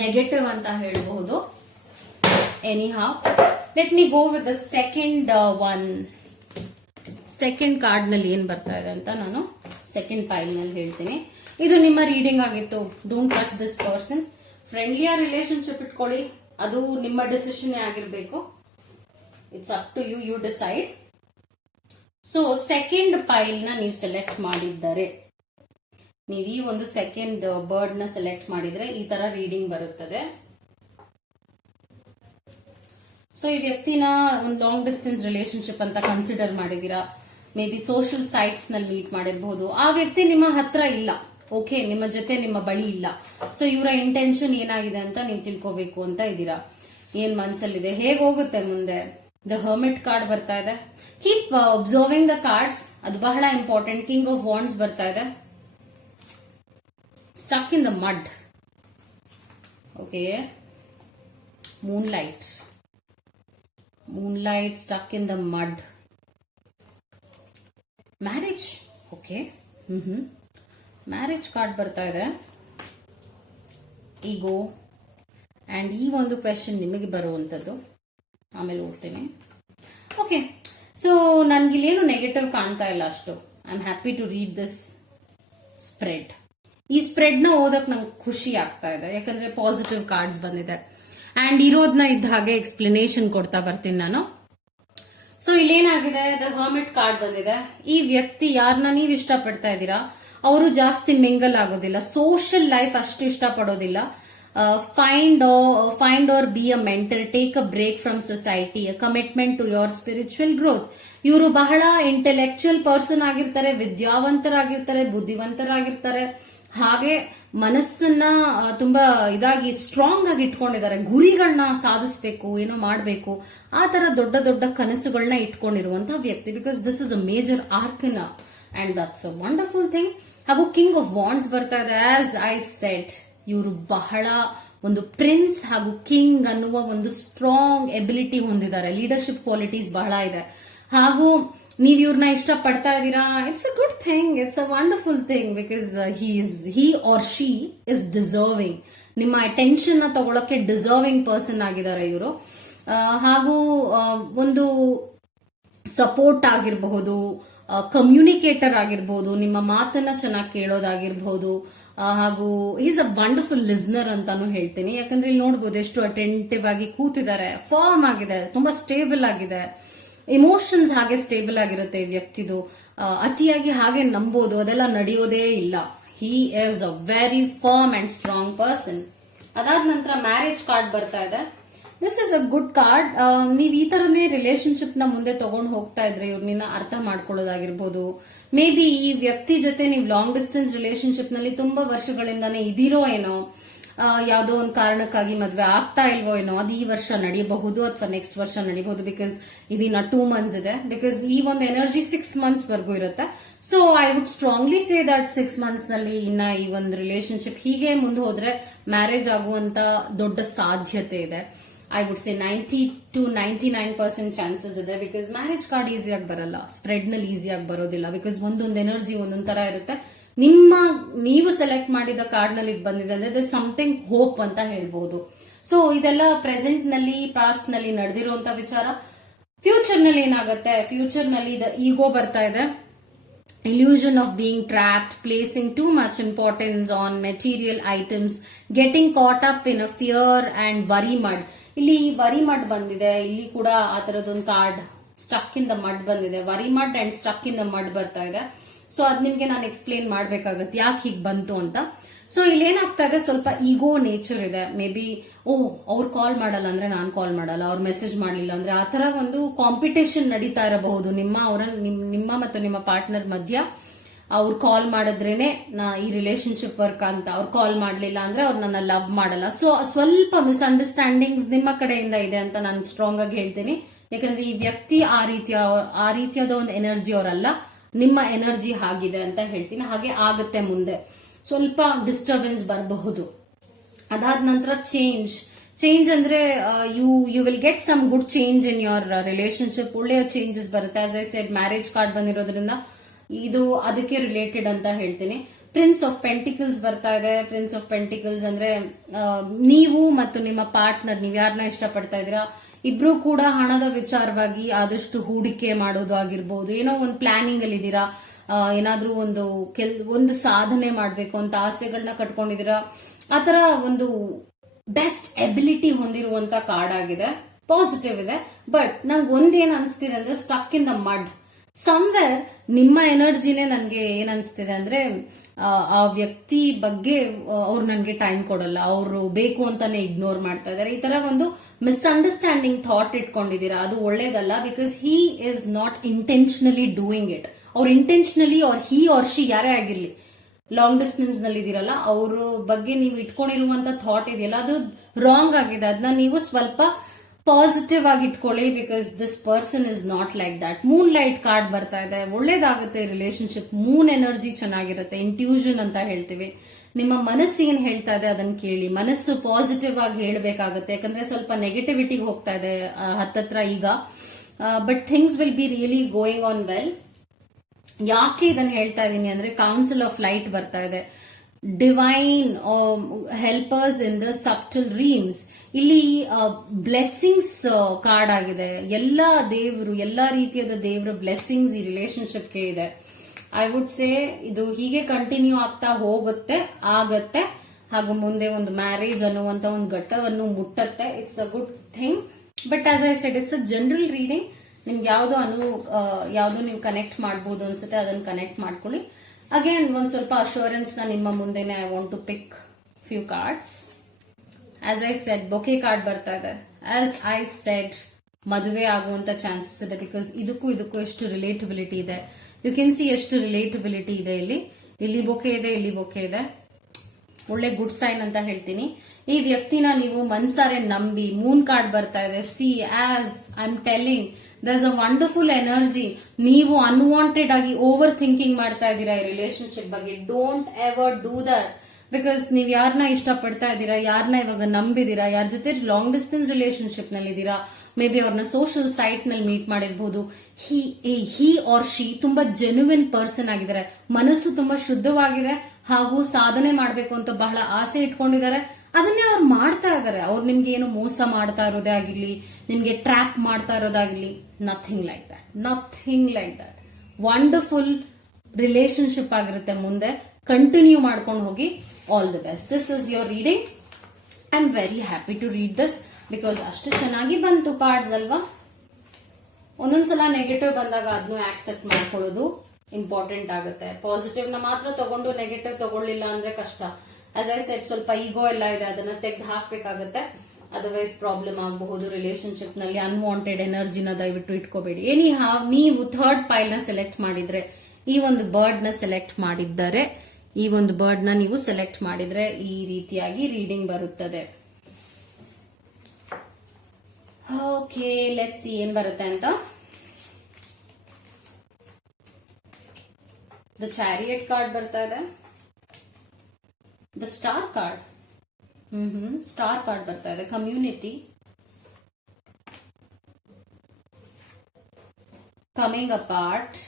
negative ಅಂತ ಹೇಳಬಹುದು. Anyhow, let me go with the second one. Second card ನಲ್ಲಿ ಏನ್ ಬರ್ತಾ ಇದೆ ಅಂತ ನಾನು ಸೆಕೆಂಡ್ ಪೈಲ್ ನಲ್ಲಿ ಹೇಳ್ತೀನಿ. ಇದು ನಿಮ್ಮ ರೀಡಿಂಗ್ ಆಗಿತ್ತು. Don't touch this person. ಫ್ರೆಂಡ್ಲಿಯ ರಿಲೇಶನ್ಶಿಪ್ ಇಟ್ಕೊಳ್ಳಿ, ಅದು ನಿಮ್ಮ ಡಿಸಿಷನ್ ಆಗಿರ್ಬೇಕು. It's up to you, you decide. So second pile ನ ನೀವು ಸೆಲೆಕ್ಟ್ ಮಾಡಿದ್ದಾರೆ, ನೀವು ಈ ಒಂದು ಸೆಕೆಂಡ್ ಬರ್ಡ್ ನ ಸೆಲೆಕ್ಟ್ ಮಾಡಿದ್ರೆ ಈ ತರ ರೀಡಿಂಗ್ ಬರುತ್ತದೆ. ಸೊ ಈ ವ್ಯಕ್ತಿನ ಒಂದು ಲಾಂಗ್ ಡಿಸ್ಟೆನ್ಸ್ ರಿಲೇಶನ್ಶಿಪ್ ಅಂತ ಕನ್ಸಿಡರ್ ಮಾಡಿದೀರಾ. ಮೇ ಬಿ ಸೋಷಿಯಲ್ ಸೈಟ್ಸ್ ನಲ್ಲಿ ಮೀಟ್ ಮಾಡಿರಬಹುದು. ಆ ವ್ಯಕ್ತಿ ನಿಮ್ಮ ಹತ್ರ ಇಲ್ಲ, ಓಕೆ, ನಿಮ್ಮ ಜೊತೆ ನಿಮ್ಮ ಬಳಿ ಇಲ್ಲ. ಸೊ ಇವರ ಇಂಟೆನ್ಷನ್ ಏನಾಗಿದೆ ಅಂತ ನೀವು ತಿಳ್ಕೋಬೇಕು ಅಂತ ಇದ್ದೀರಾ. ಏನ್ ಮನ್ಸಲ್ಲಿದೆ, ಹೇಗ್ ಹೋಗುತ್ತೆ ಮುಂದೆ. ದ ಹರ್ಮಿಟ್ ಕಾರ್ಡ್ ಬರ್ತಾ ಇದೆ. ಕೀಪ್ ಅಬ್ಸರ್ವಿಂಗ್ ದ ಕಾರ್ಡ್ಸ್, ಅದು ಬಹಳ ಇಂಪಾರ್ಟೆಂಟ್. ಕಿಂಗ್ ಆಫ್ ವಾಂಡ್ಸ್ ಬರ್ತಾ ಇದೆ. Stuck in the mud, okay. Moonlight, stuck in the mud. Marriage, okay. Marriage card ಬರ್ತಾ ಇದೆ. ಈಗೋ. ಅಂಡ್ ಈ ಒಂದು ಕ್ವೆಶನ್ ನಿಮಗೆ ಬರುವಂತದ್ದು, ಆಮೇಲೆ ಓದ್ತೇನೆ. ಓಕೆ, ಸೊ ನನ್ಗಿಲ್ಲೇನು ನೆಗೆಟಿವ್ ಕಾಣ್ತಾ ಇಲ್ಲ ಅಷ್ಟು. I am happy to read this spread. ಈ ಸ್ಪ್ರೆಡ್ ನ ಓದಕ್ ನಂಗೆ ಖುಷಿ ಆಗ್ತಾ ಇದೆ, ಯಾಕಂದ್ರೆ ಪಾಸಿಟಿವ್ ಕಾರ್ಡ್ಸ್ ಬಂದಿದೆ. ಅಂಡ್ ಇರೋದ್ನ ಇದ್ದ ಹಾಗೆ ಎಕ್ಸ್ಪ್ಲನೇಷನ್ ಕೊಡ್ತಾ ಬರ್ತೀನಿ ನಾನು. ಸೊ ಇಲ್ಲೇನಾಗಿದೆ, ದ ಹರ್ಮಿಟ್ ಕಾರ್ಡ್ ಬಂದಿದೆ. ಈ ವ್ಯಕ್ತಿ ಯಾರನ್ನ ನೀವು ಇಷ್ಟಪಡ್ತಾ ಇದ್ದೀರಾ, ಅವರು ಜಾಸ್ತಿ ಮಿಂಗಲ್ ಆಗೋದಿಲ್ಲ, ಸೋಷಿಯಲ್ ಲೈಫ್ ಅಷ್ಟು ಇಷ್ಟಪಡೋದಿಲ್ಲ. Find or be a mentor, take a break from society, a commitment to your spiritual growth. ಇವರು ಬಹಳ ಇಂಟೆಲೆಕ್ಚುಯಲ್ ಪರ್ಸನ್ ಆಗಿರ್ತಾರೆ, ವಿದ್ಯಾವಂತರಾಗಿರ್ತಾರೆ, ಬುದ್ಧಿವಂತರಾಗಿರ್ತಾರೆ. ಹಾಗೆ ಮನಸ್ಸನ್ನ ತುಂಬಾ ಇದಾಗಿ ಸ್ಟ್ರಾಂಗ್ ಆಗಿ ಇಟ್ಕೊಂಡಿದ್ದಾರೆ. ಗುರಿಗಳನ್ನ ಸಾಧಿಸಬೇಕು, ಏನೋ ಮಾಡಬೇಕು, ಆ ತರ ದೊಡ್ಡ ದೊಡ್ಡ ಕನಸುಗಳನ್ನ ಇಟ್ಕೊಂಡಿರುವಂತಹ ವ್ಯಕ್ತಿ. Because this is a major ಆರ್ಕನ and that's a wonderful thing. ಹಾಗೂ ಕಿಂಗ್ ಆಫ್ ವಾಂಡ್ಸ್ ಬರ್ತಾ ಇದೆ. ಆಸ್ ಐ ಸೆಡ್, ಇವರು ಬಹಳ ಒಂದು ಪ್ರಿನ್ಸ್ ಹಾಗೂ ಕಿಂಗ್ ಅನ್ನುವ ಒಂದು ಸ್ಟ್ರಾಂಗ್ ಎಬಿಲಿಟಿ ಹೊಂದಿದ್ದಾರೆ. ಲೀಡರ್ಶಿಪ್ ಕ್ವಾಲಿಟೀಸ್ ಬಹಳ ಇದೆ. ಹಾಗೂ ನೀವ್ ಇವ್ರನ್ನ ಇಷ್ಟ ಪಡ್ತಾ ಇದೀರಾ, it's a good thing, it's a wonderful thing. Because he or she is deserving. ನಿಮ್ಮ ಅಟೆನ್ಷನ್ ನ ತಗೊಳಕ್ಕೆ ಡಿಸರ್ವಿಂಗ್ ಪರ್ಸನ್ ಆಗಿದ್ದಾರೆ ಇವರು. ಹಾಗೂ ಒಂದು ಸಪೋರ್ಟ್ ಆಗಿರಬಹುದು, ಕಮ್ಯುನಿಕೇಟರ್ ಆಗಿರಬಹುದು, ನಿಮ್ಮ ಮಾತನ್ನ ಚೆನ್ನಾಗಿ ಕೇಳೋದಾಗಿರ್ಬಹುದು, ಹಾಗೂ ಈಸ್ ಅ ವಂಡರ್ಫುಲ್ ಲಿಸ್ನರ್ ಅಂತಾನು ಹೇಳ್ತೀನಿ. ಯಾಕಂದ್ರೆ ಇಲ್ಲಿ ನೋಡಬಹುದು ಎಷ್ಟು ಅಟೆಂಟಿವ್ ಆಗಿ ಕೂತಿದ್ದಾರೆ, ಫರ್ಮ್ ಆಗಿದೆ, ತುಂಬಾ ಸ್ಟೇಬಲ್ ಆಗಿದೆ. ಇಮೋಷನ್ಸ್ ಹಾಗೆ ಸ್ಟೇಬಲ್ ಆಗಿರುತ್ತೆ ಈ ವ್ಯಕ್ತಿದು. ಅತಿಯಾಗಿ ಹಾಗೆ ನಂಬೋದು ಅದೆಲ್ಲ ನಡೆಯೋದೇ ಇಲ್ಲ. He is a very firm and strong person. ಅದಾದ ನಂತರ ಮ್ಯಾರೇಜ್ ಕಾರ್ಡ್ ಬರ್ತಾ ಇದೆ. This is a good card. ನೀವ್ ಈ ತರನೇ ರಿಲೇಶನ್ಶಿಪ್ ನ ಮುಂದೆ ತಗೊಂಡು ಹೋಗ್ತಾ ಇದ್ರೆ ಇವ್ರನ್ನ ಅರ್ಥ ಮಾಡ್ಕೊಳ್ಳೋದಾಗಿರ್ಬೋದು. ಮೇ ಬಿ ಈ ವ್ಯಕ್ತಿ ಜೊತೆ ನೀವು ಲಾಂಗ್ ಡಿಸ್ಟೆನ್ಸ್ ರಿಲೇಶನ್ಶಿಪ್ ನಲ್ಲಿ ತುಂಬಾ ವರ್ಷಗಳಿಂದಾನೇ ಇದಿರೋ ಏನೋ, ಯಾವುದೋ ಒಂದು ಕಾರಣಕ್ಕಾಗಿ ಮದ್ವೆ ಆಗ್ತಾ ಇಲ್ವೋ ಏನೋ, ಅದು ಈ ವರ್ಷ ನಡೆಯಬಹುದು ಅಥವಾ ನೆಕ್ಸ್ಟ್ ವರ್ಷ ನಡೆಯಬಹುದು. ಬಿಕಾಸ್ ಇದೀನ 2 months ಇದೆ. ಬಿಕಾಸ್ ಈ ಒಂದು ಎನರ್ಜಿ 6 months ವರ್ಗೂ ಇರುತ್ತೆ. So I would strongly say that 6 months ನಲ್ಲಿ ಇನ್ನ ಈ ಒಂದು ರಿಲೇಶನ್ಶಿಪ್ ಹೀಗೆ ಮುಂದೆ ಹೋದ್ರೆ ಮ್ಯಾರೇಜ್ ಆಗುವಂತ ದೊಡ್ಡ ಸಾಧ್ಯತೆ ಇದೆ. I would say 90 to 99% chances ಇದೆ. ಬಿಕಾಸ್ ಮ್ಯಾರೇಜ್ ಕಾರ್ಡ್ ಈಸಿಯಾಗಿ ಬರಲ್ಲ, ಸ್ಪ್ರೆಡ್ ನಲ್ಲಿ ಈಸಿಯಾಗಿ ಬರೋದಿಲ್ಲ. ಬಿಕಾಸ್ ಒಂದೊಂದು ಎನರ್ಜಿ ಒಂದೊಂದ್ ತರ ಇರುತ್ತೆ. ನೀವು ಸೆಲೆಕ್ಟ್ ಮಾಡಿದ ಕಾರ್ಡ್ ನಲ್ಲಿ ಬಂದಿದೆ ಅಂದ್ರೆ ದ ಸಮಥಿಂಗ್ ಹೋಪ್ ಅಂತ ಹೇಳ್ಬಹುದು. ಸೊ ಇದೆಲ್ಲ ಪ್ರೆಸೆಂಟ್ ನಲ್ಲಿ, ಪಾಸ್ಟ್ ನಲ್ಲಿ ನಡೆದಿರುವಂತ ವಿಚಾರ. ಫ್ಯೂಚರ್ ನಲ್ಲಿ ಏನಾಗುತ್ತೆ, ಫ್ಯೂಚರ್ ನಲ್ಲಿ ಈಗೋ ಬರ್ತಾ ಇದೆ. illusion of being trapped, placing too much importance on material items, getting caught up in a fear and worry mud. ಇಲ್ಲಿ ವರಿ ಮಡ್ ಬಂದಿದೆ. ಇಲ್ಲಿ ಕೂಡ ಆ ತರದೊಂದು card stuck in the mud ಬಂದಿದೆ. Worry mud and stuck in the mud ಬರ್ತಾ ಇದೆ. So ಅದ್ ನಿಮ್ಗೆ ನಾನು ಎಕ್ಸ್ಪ್ಲೇನ್ ಮಾಡ್ಬೇಕಾಗತ್ತೆ ಯಾಕೆ ಹೀಗ್ ಬಂತು ಅಂತ. ಸೊ ಇಲ್ಲಿ ಏನಾಗ್ತಾ ಇದೆ, ಸ್ವಲ್ಪ ಈಗೋ ನೇಚರ್ ಇದೆ. ಮೇ ಬಿ ಅವ್ರು ಕಾಲ್ ಮಾಡಲ್ಲ ಅಂದ್ರೆ ನಾನ್ ಕಾಲ್ ಮಾಡಲ್ಲ, ಅವ್ರು ಮೆಸೇಜ್ ಮಾಡ್ಲಿಲ್ಲ ಅಂದ್ರೆ, ಆ ತರ ಒಂದು ಕಾಂಪಿಟೇಷನ್ ನಡೀತಾ ಇರಬಹುದು ನಿಮ್ಮ ಮತ್ತು ನಿಮ್ಮ ಪಾರ್ಟ್ನರ್ ಮಧ್ಯ. ಅವ್ರು ಕಾಲ್ ಮಾಡಿದ್ರೇನೆ ಈ ರಿಲೇಶನ್ಶಿಪ್ ವರ್ಕ್ ಅಂತ, ಅವ್ರು ಕಾಲ್ ಮಾಡ್ಲಿಲ್ಲ ಅಂದ್ರೆ ಅವ್ರು ನನ್ನ ಲವ್ ಮಾಡಲ್ಲ. ಸೊ ಸ್ವಲ್ಪ ಮಿಸ್ಅಂಡರ್ಸ್ಟ್ಯಾಂಡಿಂಗ್ಸ್ ನಿಮ್ಮ ಕಡೆಯಿಂದ ಇದೆ ಅಂತ ನಾನು ಸ್ಟ್ರಾಂಗ್ ಆಗಿ ಹೇಳ್ತೀನಿ. ಯಾಕಂದ್ರೆ ಈ ವ್ಯಕ್ತಿ ಆ ರೀತಿಯಾದ ಒಂದು ಎನರ್ಜಿ ಅವರಲ್ಲ, ನಿಮ್ಮ ಎನರ್ಜಿ ಆಗಿದೆ ಅಂತ ಹೇಳ್ತೀನಿ. ಹಾಗೆ ಆಗುತ್ತೆ ಮುಂದೆ. ಸ್ವಲ್ಪ ಡಿಸ್ಟರ್ಬೆನ್ಸ್ ಬರಬಹುದು. ಅದಾದ ನಂತರ ಚೇಂಜ್ ಅಂದ್ರೆ you will get some good change in your relationship. ಒಳ್ಳೆಯ ಚೇಂಜಸ್ ಬರುತ್ತೆ. As I said marriage card ಬಂದಿರೋದ್ರಿಂದ ಇದು ಅದಕ್ಕೆ ರಿಲೇಟೆಡ್ ಅಂತ ಹೇಳ್ತೀನಿ. ಪ್ರಿನ್ಸ್ ಆಫ್ ಪೆಂಟಿಕಲ್ಸ್ ಬರ್ತಾ ಇದೆ. ಪ್ರಿನ್ಸ್ ಆಫ್ ಪೆಂಟಿಕಲ್ಸ್ ಅಂದ್ರೆ ನೀವು ಮತ್ತು ನಿಮ್ಮ ಪಾರ್ಟ್ನರ್, ನೀವ್ ಯಾರನ್ನ ಇಷ್ಟಪಡ್ತಾ ಇದೀರಾ, ಇಬ್ರು ಕೂಡ ಹಣದ ವಿಚಾರವಾಗಿ ಆದಷ್ಟು ಹೂಡಿಕೆ ಮಾಡೋದು ಆಗಿರ್ಬೋದು. ಏನೋ ಒಂದು ಪ್ಲಾನಿಂಗ್ ಅಲ್ಲಿ ಇದೀರಾ, ಏನಾದ್ರೂ ಒಂದು ಸಾಧನೆ ಮಾಡ್ಬೇಕು ಅಂತ ಆಸೆಗಳನ್ನ ಕಟ್ಕೊಂಡಿದೀರಾ. ಆತರ ಒಂದು ಬೆಸ್ಟ್ ಎಬಿಲಿಟಿ ಹೊಂದಿರುವಂತ ಕಾರ್ಡ್ ಆಗಿದೆ. ಪಾಸಿಟಿವ್ ಇದೆ. ಬಟ್ ನಂಗೆ ಒಂದೇನ್ ಅನಿಸ್ತಿದೆ ಅಂದ್ರೆ stuck in the mud somewhere. ನಿಮ್ಮ ಎನರ್ಜಿನೇ ನನ್ಗೆ ಏನ್ ಅನಿಸ್ತಿದೆ ಅಂದ್ರೆ ಆ ವ್ಯಕ್ತಿ ಬಗ್ಗೆ ಅವ್ರು ನನ್ಗೆ ಟೈಮ್ ಕೊಡಲ್ಲ, ಅವರು ಬೇಕು ಅಂತಾನೆ ಇಗ್ನೋರ್ ಮಾಡ್ತಾ ಇದಾರೆ. ಈ ತರ ಒಂದು ಮಿಸ್ಅಂಡರ್ಸ್ಟ್ಯಾಂಡಿಂಗ್ ಥಾಟ್ ಇಟ್ಕೊಂಡಿದೀರಾ. ಅದು ಒಳ್ಳೇದಲ್ಲ. Because he is not intentionally doing it. ಅವ್ರು ಇಂಟೆನ್ಷನಲಿ ಹಿ ಆರ್ ಶಿ ಯಾರೇ ಆಗಿರ್ಲಿ, ಲಾಂಗ್ ಡಿಸ್ಟೆನ್ಸ್ ನಲ್ಲಿ ಇದೀರಲ್ಲ, ಅವ್ರ ಬಗ್ಗೆ ನೀವು ಇಟ್ಕೊಂಡಿರುವಂತ ಥಾಟ್ ಇದೆಯಲ್ಲ, ಅದು ರಾಂಗ್ ಆಗಿದೆ. ಅದನ್ನ ನೀವು ಸ್ವಲ್ಪ ಪಾಸಿಟಿವ್ ಆಗಿ ಇಟ್ಕೊಳ್ಳಿ. Because this person is not like that. Moon light card ಬರ್ತಾ ಇದೆ. ಒಳ್ಳೇದಾಗುತ್ತೆ ರಿಲೇಶನ್ಶಿಪ್. ಮೂನ್ ಎನರ್ಜಿ ಚೆನ್ನಾಗಿರುತ್ತೆ. ಇಂಟ್ಯೂಷನ್ ಅಂತ ಹೇಳ್ತೀವಿ. ನಿಮ್ಮ ಮನಸ್ಸು ಏನ್ ಹೇಳ್ತಾ ಇದೆ ಅದನ್ನ ಕೇಳಿ. ಮನಸ್ಸು ಪಾಸಿಟಿವ್ ಆಗಿ ಹೇಳ್ಬೇಕಾಗತ್ತೆ. ಯಾಕಂದ್ರೆ ಸ್ವಲ್ಪ ನೆಗೆಟಿವಿಟಿಗೆ ಹೋಗ್ತಾ ಇದೆ ಹತ್ತತ್ರ ಈಗ. But things will be really going on well. ಯಾಕೆ ಇದನ್ನ ಹೇಳ್ತಾ ಇದೀನಿ ಅಂದ್ರೆ ಕೌನ್ಸಿಲ್ ಆಫ್ ಲೈಟ್ ಬರ್ತಾ ಇದೆ. Divine helpers in the subtle dreams. ಇಲ್ಲಿ ಬ್ಲೆಸ್ಸಿಂಗ್ಸ್ ಕಾರ್ಡ್ ಆಗಿದೆ. ಎಲ್ಲಾ ದೇವರು, ಎಲ್ಲಾ ರೀತಿಯಾದ ದೇವರ ಬ್ಲೆಸ್ಸಿಂಗ್ಸ್ ಈ ರಿಲೇಶನ್ಶಿಪ್ಗೆ ಇದೆ. ಐ ವುಡ್ ಸೇ ಇದು ಹೀಗೆ ಕಂಟಿನ್ಯೂ ಆಗ್ತಾ ಆಗತ್ತೆ. ಹಾಗೂ ಮುಂದೆ ಒಂದು ಮ್ಯಾರೇಜ್ ಅನ್ನುವಂತ ಒಂದು ಘಟ್ಟವನ್ನು ಮುಟ್ಟತ್ತೆ. It's a good thing. But as I said, it's a general reading. ನಿಮ್ಗೆ ಯಾವ್ದು ನೀವು ಕನೆಕ್ಟ್ ಮಾಡಬಹುದು ಅನ್ಸುತ್ತೆ ಅದನ್ನ ಕನೆಕ್ಟ್ ಮಾಡ್ಕೊಳ್ಳಿ. ಅಗೇನ್ ಒಂದ್ ಸ್ವಲ್ಪ ಅಶ್ಯೂರೆನ್ಸ್ ನ ನಿಮ್ಮ ಮುಂದೆನೆ I want to pick few cards. As I said bouquet card ಬರ್ತಾ ಇದೆ. ಆಸ್ ಐ ಸೆಡ್ ಮದುವೆ ಆಗುವಂತ ಚಾನ್ಸಸ್ ಇದೆ. ಬಿಕಾಸ್ ಇದಕ್ಕೂ ಎಷ್ಟು ರಿಲೇಟಬಿಲಿಟಿ ಇದೆ. ಯು ಕ್ಯಾನ್ ಸಿ ಎಷ್ಟು ರಿಲೇಟಬಿಲಿಟಿ ಇದೆ ಇಲ್ಲಿ ಬೊಕೆ ಇದೆ, ಇಲ್ಲಿ ಬೊಕೆ ಇದೆ. ಒಳ್ಳೆ ಗುಡ್ ಸೈನ್ ಅಂತ ಹೇಳ್ತೀನಿ. ಈ ವ್ಯಕ್ತಿನ ನೀವು ಮನ್ಸಾರೆ ನಂಬಿ. ಮೂನ್ ಕಾರ್ಡ್ ಬರ್ತಾ ಇದೆ. See, as I am telling, there is a wonderful energy. ನೀವು ಅನ್ವಾಂಟೆಡ್ ಆಗಿ ಓವರ್ ಥಿಂಕಿಂಗ್ ಮಾಡ್ತಾ ಇದ್ದೀರಾ ಈ ರಿಲೇಶನ್ಶಿಪ್ ಬಗ್ಗೆ. Don't ever do that. Because ನೀವ್ ಯಾರನ್ನ ಇಷ್ಟಪಡ್ತಾ ಇದ್ದೀರಾ, ಯಾರನ್ನ ಇವಾಗ ನಂಬಿದೀರಾ, ಯಾರ ಜೊತೆ ಲಾಂಗ್ ಡಿಸ್ಟೆನ್ಸ್ ರಿಲೇಶನ್ಶಿಪ್ ನಲ್ಲಿ ಇದ್ದೀರಾ, ಮೇ ಬಿ ಅವ್ರನ್ನ ಸೋಷಿಯಲ್ ಸೈಟ್ ನಲ್ಲಿ ಮೀಟ್ ಮಾಡಿರ್ಬೋದು. ಹಿ ಆರ್ ಶಿ ತುಂಬಾ ಜೆನ್ಯುವಿನ್ ಪರ್ಸನ್ ಆಗಿದ್ದಾರೆ. ಮನಸ್ಸು ತುಂಬಾ ಶುದ್ಧವಾಗಿದೆ ಹಾಗೂ ಸಾಧನೆ ಮಾಡಬೇಕು ಅಂತ ಬಹಳ ಆಸೆ ಇಟ್ಕೊಂಡಿದ್ದಾರೆ. ಅದನ್ನೇ ಅವ್ರು ಮಾಡ್ತಾ ಇದಾರೆ. ಅವ್ರು ನಿಮ್ಗೆ ಏನು ಮೋಸ ಮಾಡ್ತಾ ಇರೋದೇ ಆಗಿರ್ಲಿ, ನಿಮ್ಗೆ ಟ್ರ್ಯಾಪ್ ಮಾಡ್ತಾ ಇರೋದಾಗ್ಲಿ, nothing like that, nothing like that. Wonderful relationship ಆಗಿರುತ್ತೆ ಮುಂದೆ. ಕಂಟಿನ್ಯೂ ಮಾಡ್ಕೊಂಡು ಹೋಗಿ. All the best. This is your reading. I am very happy to read this because ಅಷ್ಟು ಚೆನ್ನಾಗಿ ಬಂತು ಕಾರ್ಡ್ಸ್ ಅಲ್ವಾ. ಒಂದೊಂದ್ಸಲ ನೆಗೆಟಿವ್ ಬಂದಾಗ ಅದನ್ನು ಆಕ್ಸೆಪ್ಟ್ ಮಾಡ್ಕೊಳ್ಳೋದು ಇಂಪಾರ್ಟೆಂಟ್ ಆಗುತ್ತೆ. ಪಾಸಿಟಿವ್ ನ ಮಾತ್ರ ತಗೊಂಡು ನೆಗೆಟಿವ್ ತಗೊಳ್ಳಿಲ್ಲ ಅಂದ್ರೆ ಕಷ್ಟ. ಆಸ್ ಐ ಸೆಟ್, ಸ್ವಲ್ಪ ಈಗೋ ಎಲ್ಲ ಇದೆ, ಅದನ್ನ ತೆಗೆದು ಹಾಕ್ಬೇಕಾಗತ್ತೆ. ಅದರ್ವೈಸ್ ಪ್ರಾಬ್ಲಮ್ ಆಗಬಹುದು ರಿಲೇಶನ್ಶಿಪ್ ನಲ್ಲಿ. ಅನ್ವಾಂಟೆಡ್ ಎನರ್ಜಿನ ದಯವಿಟ್ಟು ಇಟ್ಕೋಬೇಡಿ. ಎನಿ ಹಾವ್ ನೀವು ಥರ್ಡ್ ಪೈಲ್ ನ ಸೆಲೆಕ್ಟ್ ಮಾಡಿದ್ರೆ, ಈ ಒಂದು ಬರ್ಡ್ ನ ಸೆಲೆಕ್ಟ್ ಮಾಡಿದ್ದಾರೆ, ಈ ಒಂದು ಬರ್ಡ್ ನ ನೀವು ಸೆಲೆಕ್ಟ್ ಮಾಡಿದ್ರೆ ಈ ರೀತಿಯಾಗಿ ರೀಡಿಂಗ್ ಬರುತ್ತದೆ. ಓಕೆ, ಲೆಟ್ಸ್ ಸಿ ಏನ್ ಬರುತ್ತೆ ಅಂತ. ದ ಚಾರಿಯಟ್ ಕಾರ್ಡ್ ಬರ್ತಾ ಇದೆ. The star card, star card ಬರ್ತಾ ಇದೆ. Community, coming apart,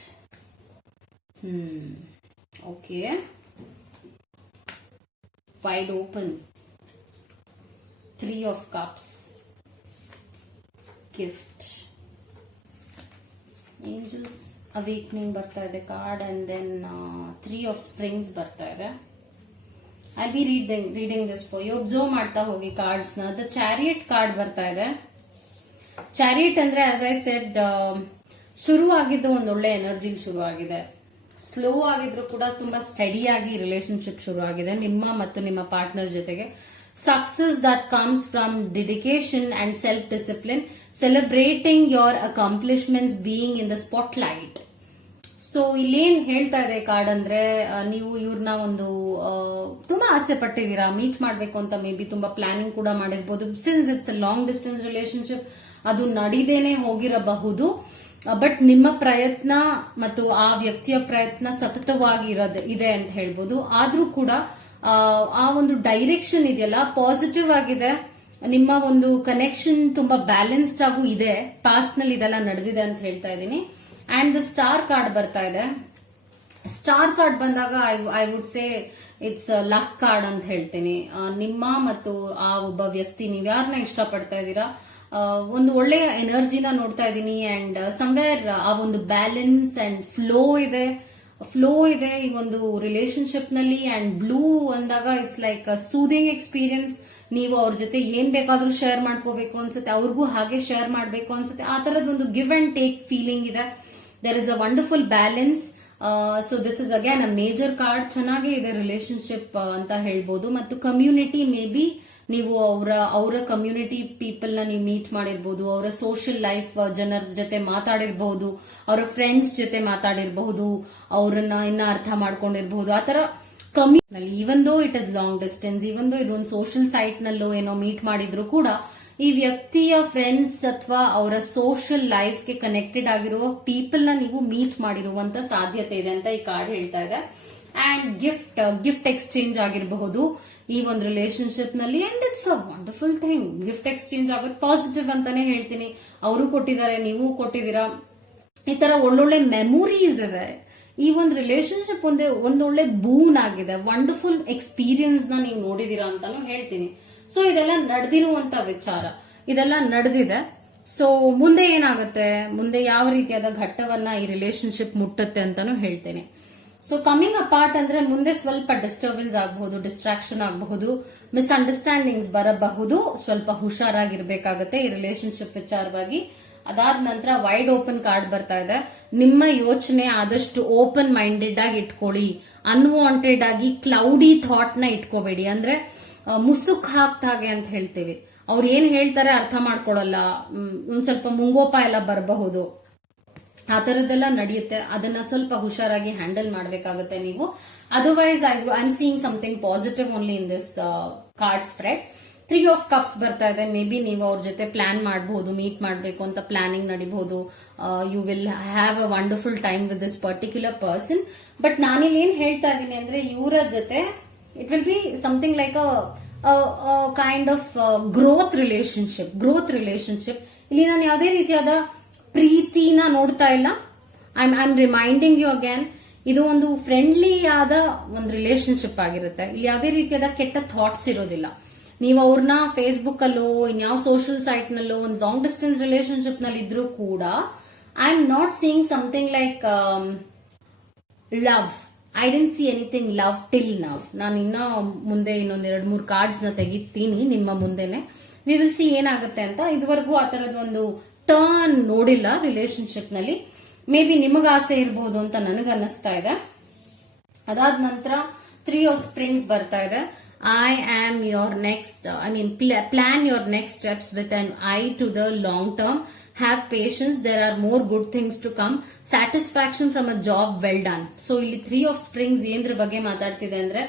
okay, wide open, 3 of cups, gift, angels awakening ಬರ್ತಾ ಇದೆ card, and then 3 of springs ಬರ್ತಾ ಇದೆ. I'll be reading this for you. Observe ಮಾಡ್ತಾ ಹೋಗಿ ಕಾರ್ಡ್ಸ್ ನ. ದ ಚಾರಿಯಟ್ ಕಾರ್ಡ್ ಬರ್ತಾ ಇದೆ. ಚಾರಿಯಟ್ ಅಂದ್ರೆ ಆಸ್ ಐ ಸೆಡ್, ಶುರು ಆಗಿದ್ದು ಒಂದು ಒಳ್ಳೆ ಎನರ್ಜಿ ಶುರು ಆಗಿದೆ. ಸ್ಲೋ ಆಗಿದ್ರು ಕೂಡ ತುಂಬಾ ಸ್ಟಡಿ ಆಗಿ ರಿಲೇಶನ್ಶಿಪ್ ಶುರು ಆಗಿದೆ ನಿಮ್ಮ ಮತ್ತು ನಿಮ್ಮ ಪಾರ್ಟ್ನರ್ ಜೊತೆಗೆ. Success that comes from dedication and self discipline, celebrating your ಅಕಾಂಪ್ಲಿಷ್ಮೆಂಟ್ಸ್, being in the spot light. So ಇಲ್ಲೇನ್ ಹೇಳ್ತಾ ಇದೆ ಕಾರ್ಡ್ ಅಂದ್ರೆ, ನೀವು ಇವ್ರನ್ನ ಒಂದು ತುಂಬಾ ಆಸೆ ಪಟ್ಟಿದ್ದೀರಾ, ಮೀಟ್ ಮಾಡ್ಬೇಕು ಅಂತ ಮೇ ಬಿ ತುಂಬಾ ಪ್ಲಾನಿಂಗ್ ಕೂಡ ಮಾಡಿರ್ಬೋದು. Since it's a long distance relationship, ಅದು ನಡೀದೇನೆ ಹೋಗಿರಬಹುದು. ಬಟ್ ನಿಮ್ಮ ಪ್ರಯತ್ನ ಮತ್ತು ಆ ವ್ಯಕ್ತಿಯ ಪ್ರಯತ್ನ ಸತತವಾಗಿ ಇದೆ ಅಂತ ಹೇಳ್ಬೋದು. ಆದ್ರೂ ಕೂಡ ಆ ಒಂದು ಡೈರೆಕ್ಷನ್ ಇದೆಯಲ್ಲ ಪಾಸಿಟಿವ್ ಆಗಿದೆ. ನಿಮ್ಮ ಒಂದು ಕನೆಕ್ಷನ್ ತುಂಬಾ ಬ್ಯಾಲೆನ್ಸ್ಡ್ ಆಗೂ ಇದೆ. ಪಾಸ್ಟ್ ನಲ್ಲಿ ಇದೆಲ್ಲ ನಡೆದಿದೆ ಅಂತ ಹೇಳ್ತಾ ಇದ್ದೀನಿ. ಅಂಡ್ ದ ಸ್ಟಾರ್ ಕಾರ್ಡ್ ಬರ್ತಾ ಇದೆ. ಸ್ಟಾರ್ ಕಾರ್ಡ್ ಬಂದಾಗ I would say it's luck card ಅಂತ ಹೇಳ್ತೀನಿ. ನಿಮ್ಮ ಮತ್ತು ಆ ಒಬ್ಬ ವ್ಯಕ್ತಿ, ನೀವ್ ಯಾರನ್ನ ಇಷ್ಟಪಡ್ತಾ ಇದ್ದೀರಾ, ಒಂದು ಒಳ್ಳೆಯ ಎನರ್ಜಿನ ನೋಡ್ತಾ ಇದ್ದೀನಿ. ಅಂಡ್ ಸಮ್ವೇರ್ ಆ ಒಂದು ಬ್ಯಾಲೆನ್ಸ್ ಅಂಡ್ ಫ್ಲೋ ಇದೆ ಈ ಒಂದು ರಿಲೇಶನ್ಶಿಪ್ ನಲ್ಲಿ. ಅಂಡ್ ಬ್ಲೂ ಅಂದಾಗ ಇಟ್ಸ್ ಲೈಕ್ ಸೂದಿಂಗ್ ಎಕ್ಸ್ಪೀರಿಯನ್ಸ್. ನೀವು ಅವ್ರ ಜೊತೆ ಏನ್ ಬೇಕಾದ್ರೂ ಶೇರ್ ಮಾಡ್ಕೋಬೇಕು ಅನ್ಸುತ್ತೆ, ಅವ್ರಿಗೂ ಹಾಗೆ ಶೇರ್ ಮಾಡ್ಬೇಕು ಅನ್ಸುತ್ತೆ. ಆ ತರದ ಒಂದು ಗಿವ್ ಅಂಡ್ ಟೇಕ್ ಫೀಲಿಂಗ್ ಇದೆ. There is a wonderful balance. So this is again a major card. ಚೆನ್ನಾಗೇ ಇದೆ ರಿಲೇಶನ್ಶಿಪ್ ಅಂತ ಹೇಳ್ಬೋದು. ಮತ್ತು ಕಮ್ಯುನಿಟಿ, ಮೇ ಬಿ ನೀವು ಅವರ ಕಮ್ಯುನಿಟಿ ಪೀಪಲ್ ನ ನೀವು ಮೀಟ್ ಮಾಡಿರ್ಬೋದು, ಅವರ ಸೋಷಿಯಲ್ ಲೈಫ್ ಜನರ ಜೊತೆ ಮಾತಾಡಿರ್ಬಹುದು, ಅವರ ಫ್ರೆಂಡ್ಸ್ ಜೊತೆ ಮಾತಾಡಿರಬಹುದು, ಅವರನ್ನ ಇನ್ನ ಅರ್ಥ ಮಾಡ್ಕೊಂಡಿರ್ಬಹುದು. ಆ ತರ community, even though it is long distance, even though ಇದೊಂದು ಸೋಷಿಯಲ್ ಸೈಟ್ ನಲ್ಲೋ ಏನೋ ಮೀಟ್ ಮಾಡಿದ್ರು ಕೂಡ ಈ ವ್ಯಕ್ತಿಯ ಫ್ರೆಂಡ್ಸ್ ಅಥವಾ ಅವರ ಸೋಷಿಯಲ್ ಲೈಫ್ಗೆ ಕನೆಕ್ಟೆಡ್ ಆಗಿರುವ ಪೀಪಲ್ ನ ನೀವು ಮೀಟ್ ಮಾಡಿರುವಂತ ಸಾಧ್ಯತೆ ಇದೆ ಅಂತ ಈ ಕಾರ್ಡ್ ಹೇಳ್ತಾ ಇದೆ. ಅಂಡ್ ಗಿಫ್ಟ್ ಎಕ್ಸ್ಚೇಂಜ್ ಆಗಿರಬಹುದು ಈ ಒಂದು ರಿಲೇಶನ್ಶಿಪ್ ನಲ್ಲಿ. And it's a wonderful thing. Gift exchange ಆಗೋದು ಪಾಸಿಟಿವ್ ಅಂತಾನೆ ಹೇಳ್ತೀನಿ. ಅವರು ಕೊಟ್ಟಿದ್ದಾರೆ, ನೀವು ಕೊಟ್ಟಿದ್ದೀರಾ. ಈ ತರ ಒಳ್ಳೊಳ್ಳೆ ಮೆಮೊರೀಸ್ ಇದೆ. ಈ ಒಂದು ರಿಲೇಶನ್ಶಿಪ್ ಒಂದೊಳ್ಳೆ ಬೂನ್ ಆಗಿದೆ. ವಂಡರ್ಫುಲ್ ಎಕ್ಸ್ಪೀರಿಯನ್ಸ್ ನ ನೀವು ನೋಡಿದೀರಾ ಅಂತಾನು ಹೇಳ್ತೀನಿ. ಸೊ ಇದೆಲ್ಲ ನಡೆದಿರುವಂತ ವಿಚಾರ, ಇದೆಲ್ಲ ನಡೆದಿದೆ. ಸೊ ಮುಂದೆ ಏನಾಗುತ್ತೆ, ಮುಂದೆ ಯಾವ ರೀತಿಯಾದ ಘಟ್ಟವನ್ನ ಈ ರಿಲೇಶನ್ಶಿಪ್ ಮುಟ್ಟುತ್ತೆ ಅಂತಾನು ಹೇಳ್ತೇನೆ. ಸೊ ಕಮಿಂಗ್ ಅಪಾರ್ಟ್ ಅಂದ್ರೆ ಮುಂದೆ ಸ್ವಲ್ಪ ಡಿಸ್ಟರ್ಬೆನ್ಸ್ ಆಗಬಹುದು, ಡಿಸ್ಟ್ರಾಕ್ಷನ್ ಆಗಬಹುದು, ಮಿಸ್ಅಂಡರ್ಸ್ಟ್ಯಾಂಡಿಂಗ್ಸ್ ಬರಬಹುದು. ಸ್ವಲ್ಪ ಹುಷಾರಾಗಿರ್ಬೇಕಾಗತ್ತೆ ಈ ರಿಲೇಶನ್ಶಿಪ್ ವಿಚಾರವಾಗಿ. ಅದಾದ ನಂತರ ವೈಡ್ ಓಪನ್ ಕಾರ್ಡ್ ಬರ್ತಾ ಇದೆ. ನಿಮ್ಮ ಯೋಚನೆ ಆದಷ್ಟು ಓಪನ್ ಮೈಂಡೆಡ್ ಆಗಿ ಇಟ್ಕೊಳ್ಳಿ. ಅನ್ವಾಂಟೆಡ್ ಆಗಿ ಕ್ಲೌಡಿ ಥಾಟ್ ನ ಇಟ್ಕೋಬೇಡಿ. ಅಂದ್ರೆ ಮುಸುಕ್ ಹಾಕ್ತ ಹಾಗೆ ಅಂತ ಹೇಳ್ತೀವಿ. ಅವ್ರು ಏನ್ ಹೇಳ್ತಾರೆ ಅರ್ಥ ಮಾಡ್ಕೊಳಲ್ಲ, ಒಂದ್ ಸ್ವಲ್ಪ ಮುಂಗೋಪ ಎಲ್ಲ ಬರಬಹುದು. ಆ ತರದ್ದೆಲ್ಲ ನಡೆಯುತ್ತೆ. ಅದನ್ನ ಸ್ವಲ್ಪ ಹುಷಾರಾಗಿ ಹ್ಯಾಂಡಲ್ ಮಾಡಬೇಕಾಗುತ್ತೆ ನೀವು. Otherwise I am seeing something positive only in this card spread. 3 of cups ಬರ್ತಾ ಇದೆ. ಮೇ ಬಿ ನೀವು ಅವ್ರ ಜೊತೆ ಪ್ಲಾನ್ ಮಾಡಬಹುದು, ಮೀಟ್ ಮಾಡಬೇಕು ಅಂತ ಪ್ಲಾನಿಂಗ್ ನಡಿಬಹುದು. You will have a wonderful time with this particular person. But ನಾನಿಲ್ಲಿ ಏನ್ ಹೇಳ್ತಾ ಇದ್ದೀನಿ ಅಂದ್ರೆ, ಇವರ ಜೊತೆ it will be something like a kind of growth relationship. ಇಲ್ಲಿ ನಾನು ಯಾವುದೇ ರೀತಿಯಾದ ಪ್ರೀತಿನ ನೋಡ್ತಾ ಇಲ್ಲ. I am reminding you again, ಇದು ಒಂದು ಫ್ರೆಂಡ್ಲಿ ಆದ ಒಂದು ರಿಲೇಶನ್ಶಿಪ್ ಆಗಿರುತ್ತೆ. ಇಲ್ಲಿ ಯಾವುದೇ ರೀತಿಯಾದ ಕೆಟ್ಟ ಥಾಟ್ಸ್ ಇರೋದಿಲ್ಲ. ನೀವು ಅವ್ರನ್ನ ಫೇಸ್ಬುಕ್ ಅಲ್ಲೋ ಇನ್ಯಾವ ಸೋಷಿಯಲ್ ಸೈಟ್ ನಲ್ಲೋ ಒಂದು ಲಾಂಗ್ ಡಿಸ್ಟೆನ್ಸ್ ರಿಲೇಶನ್ಶಿಪ್ ನಲ್ಲಿ ಇದ್ರೂ ಕೂಡ I am not seeing something like love. I didn't see anything love till now. ನಾನು ಇನ್ನ ಮುಂದೆ ಇನ್ನೊಂದ್ 2-3 ಕಾರ್ಡ್ಸ್ ನ ತೆಗಿತೀನಿ ನಿಮ್ಮ ಮುಂದೆನೆ. ವಿ ವಿಲ್ ಸಿ ಏನಾಗುತ್ತೆ ಅಂತ. ಇದುವರೆಗೂ ಆ ತರದ ಒಂದು ಟರ್ನ್ ನೋಡಿಲ್ಲ ರಿಲೇಶನ್ಶಿಪ್ ನಲ್ಲಿ. ಮೇ ಬಿ ನಿಮಗ ಆಸೆ ಇರಬಹುದು ಅಂತ ನನಗೆ ಅನ್ನಿಸ್ತಾ ಇದೆ. ಅದಾದ ನಂತರ 3 ಆಫ್ ಸ್ಪ್ರಿಂಗ್ಸ್ ಬರ್ತಾ ಇದೆ. I am your next, I mean plan your next steps with an eye to the long term. Have patience, there are more good things to come. Satisfaction from a job well done. So ಇಲ್ಲಿ 3 of springs ಏನ್ರ ಬಗ್ಗೆ ಮಾತಾಡ್ತಿದೆ ಅಂದ್ರೆ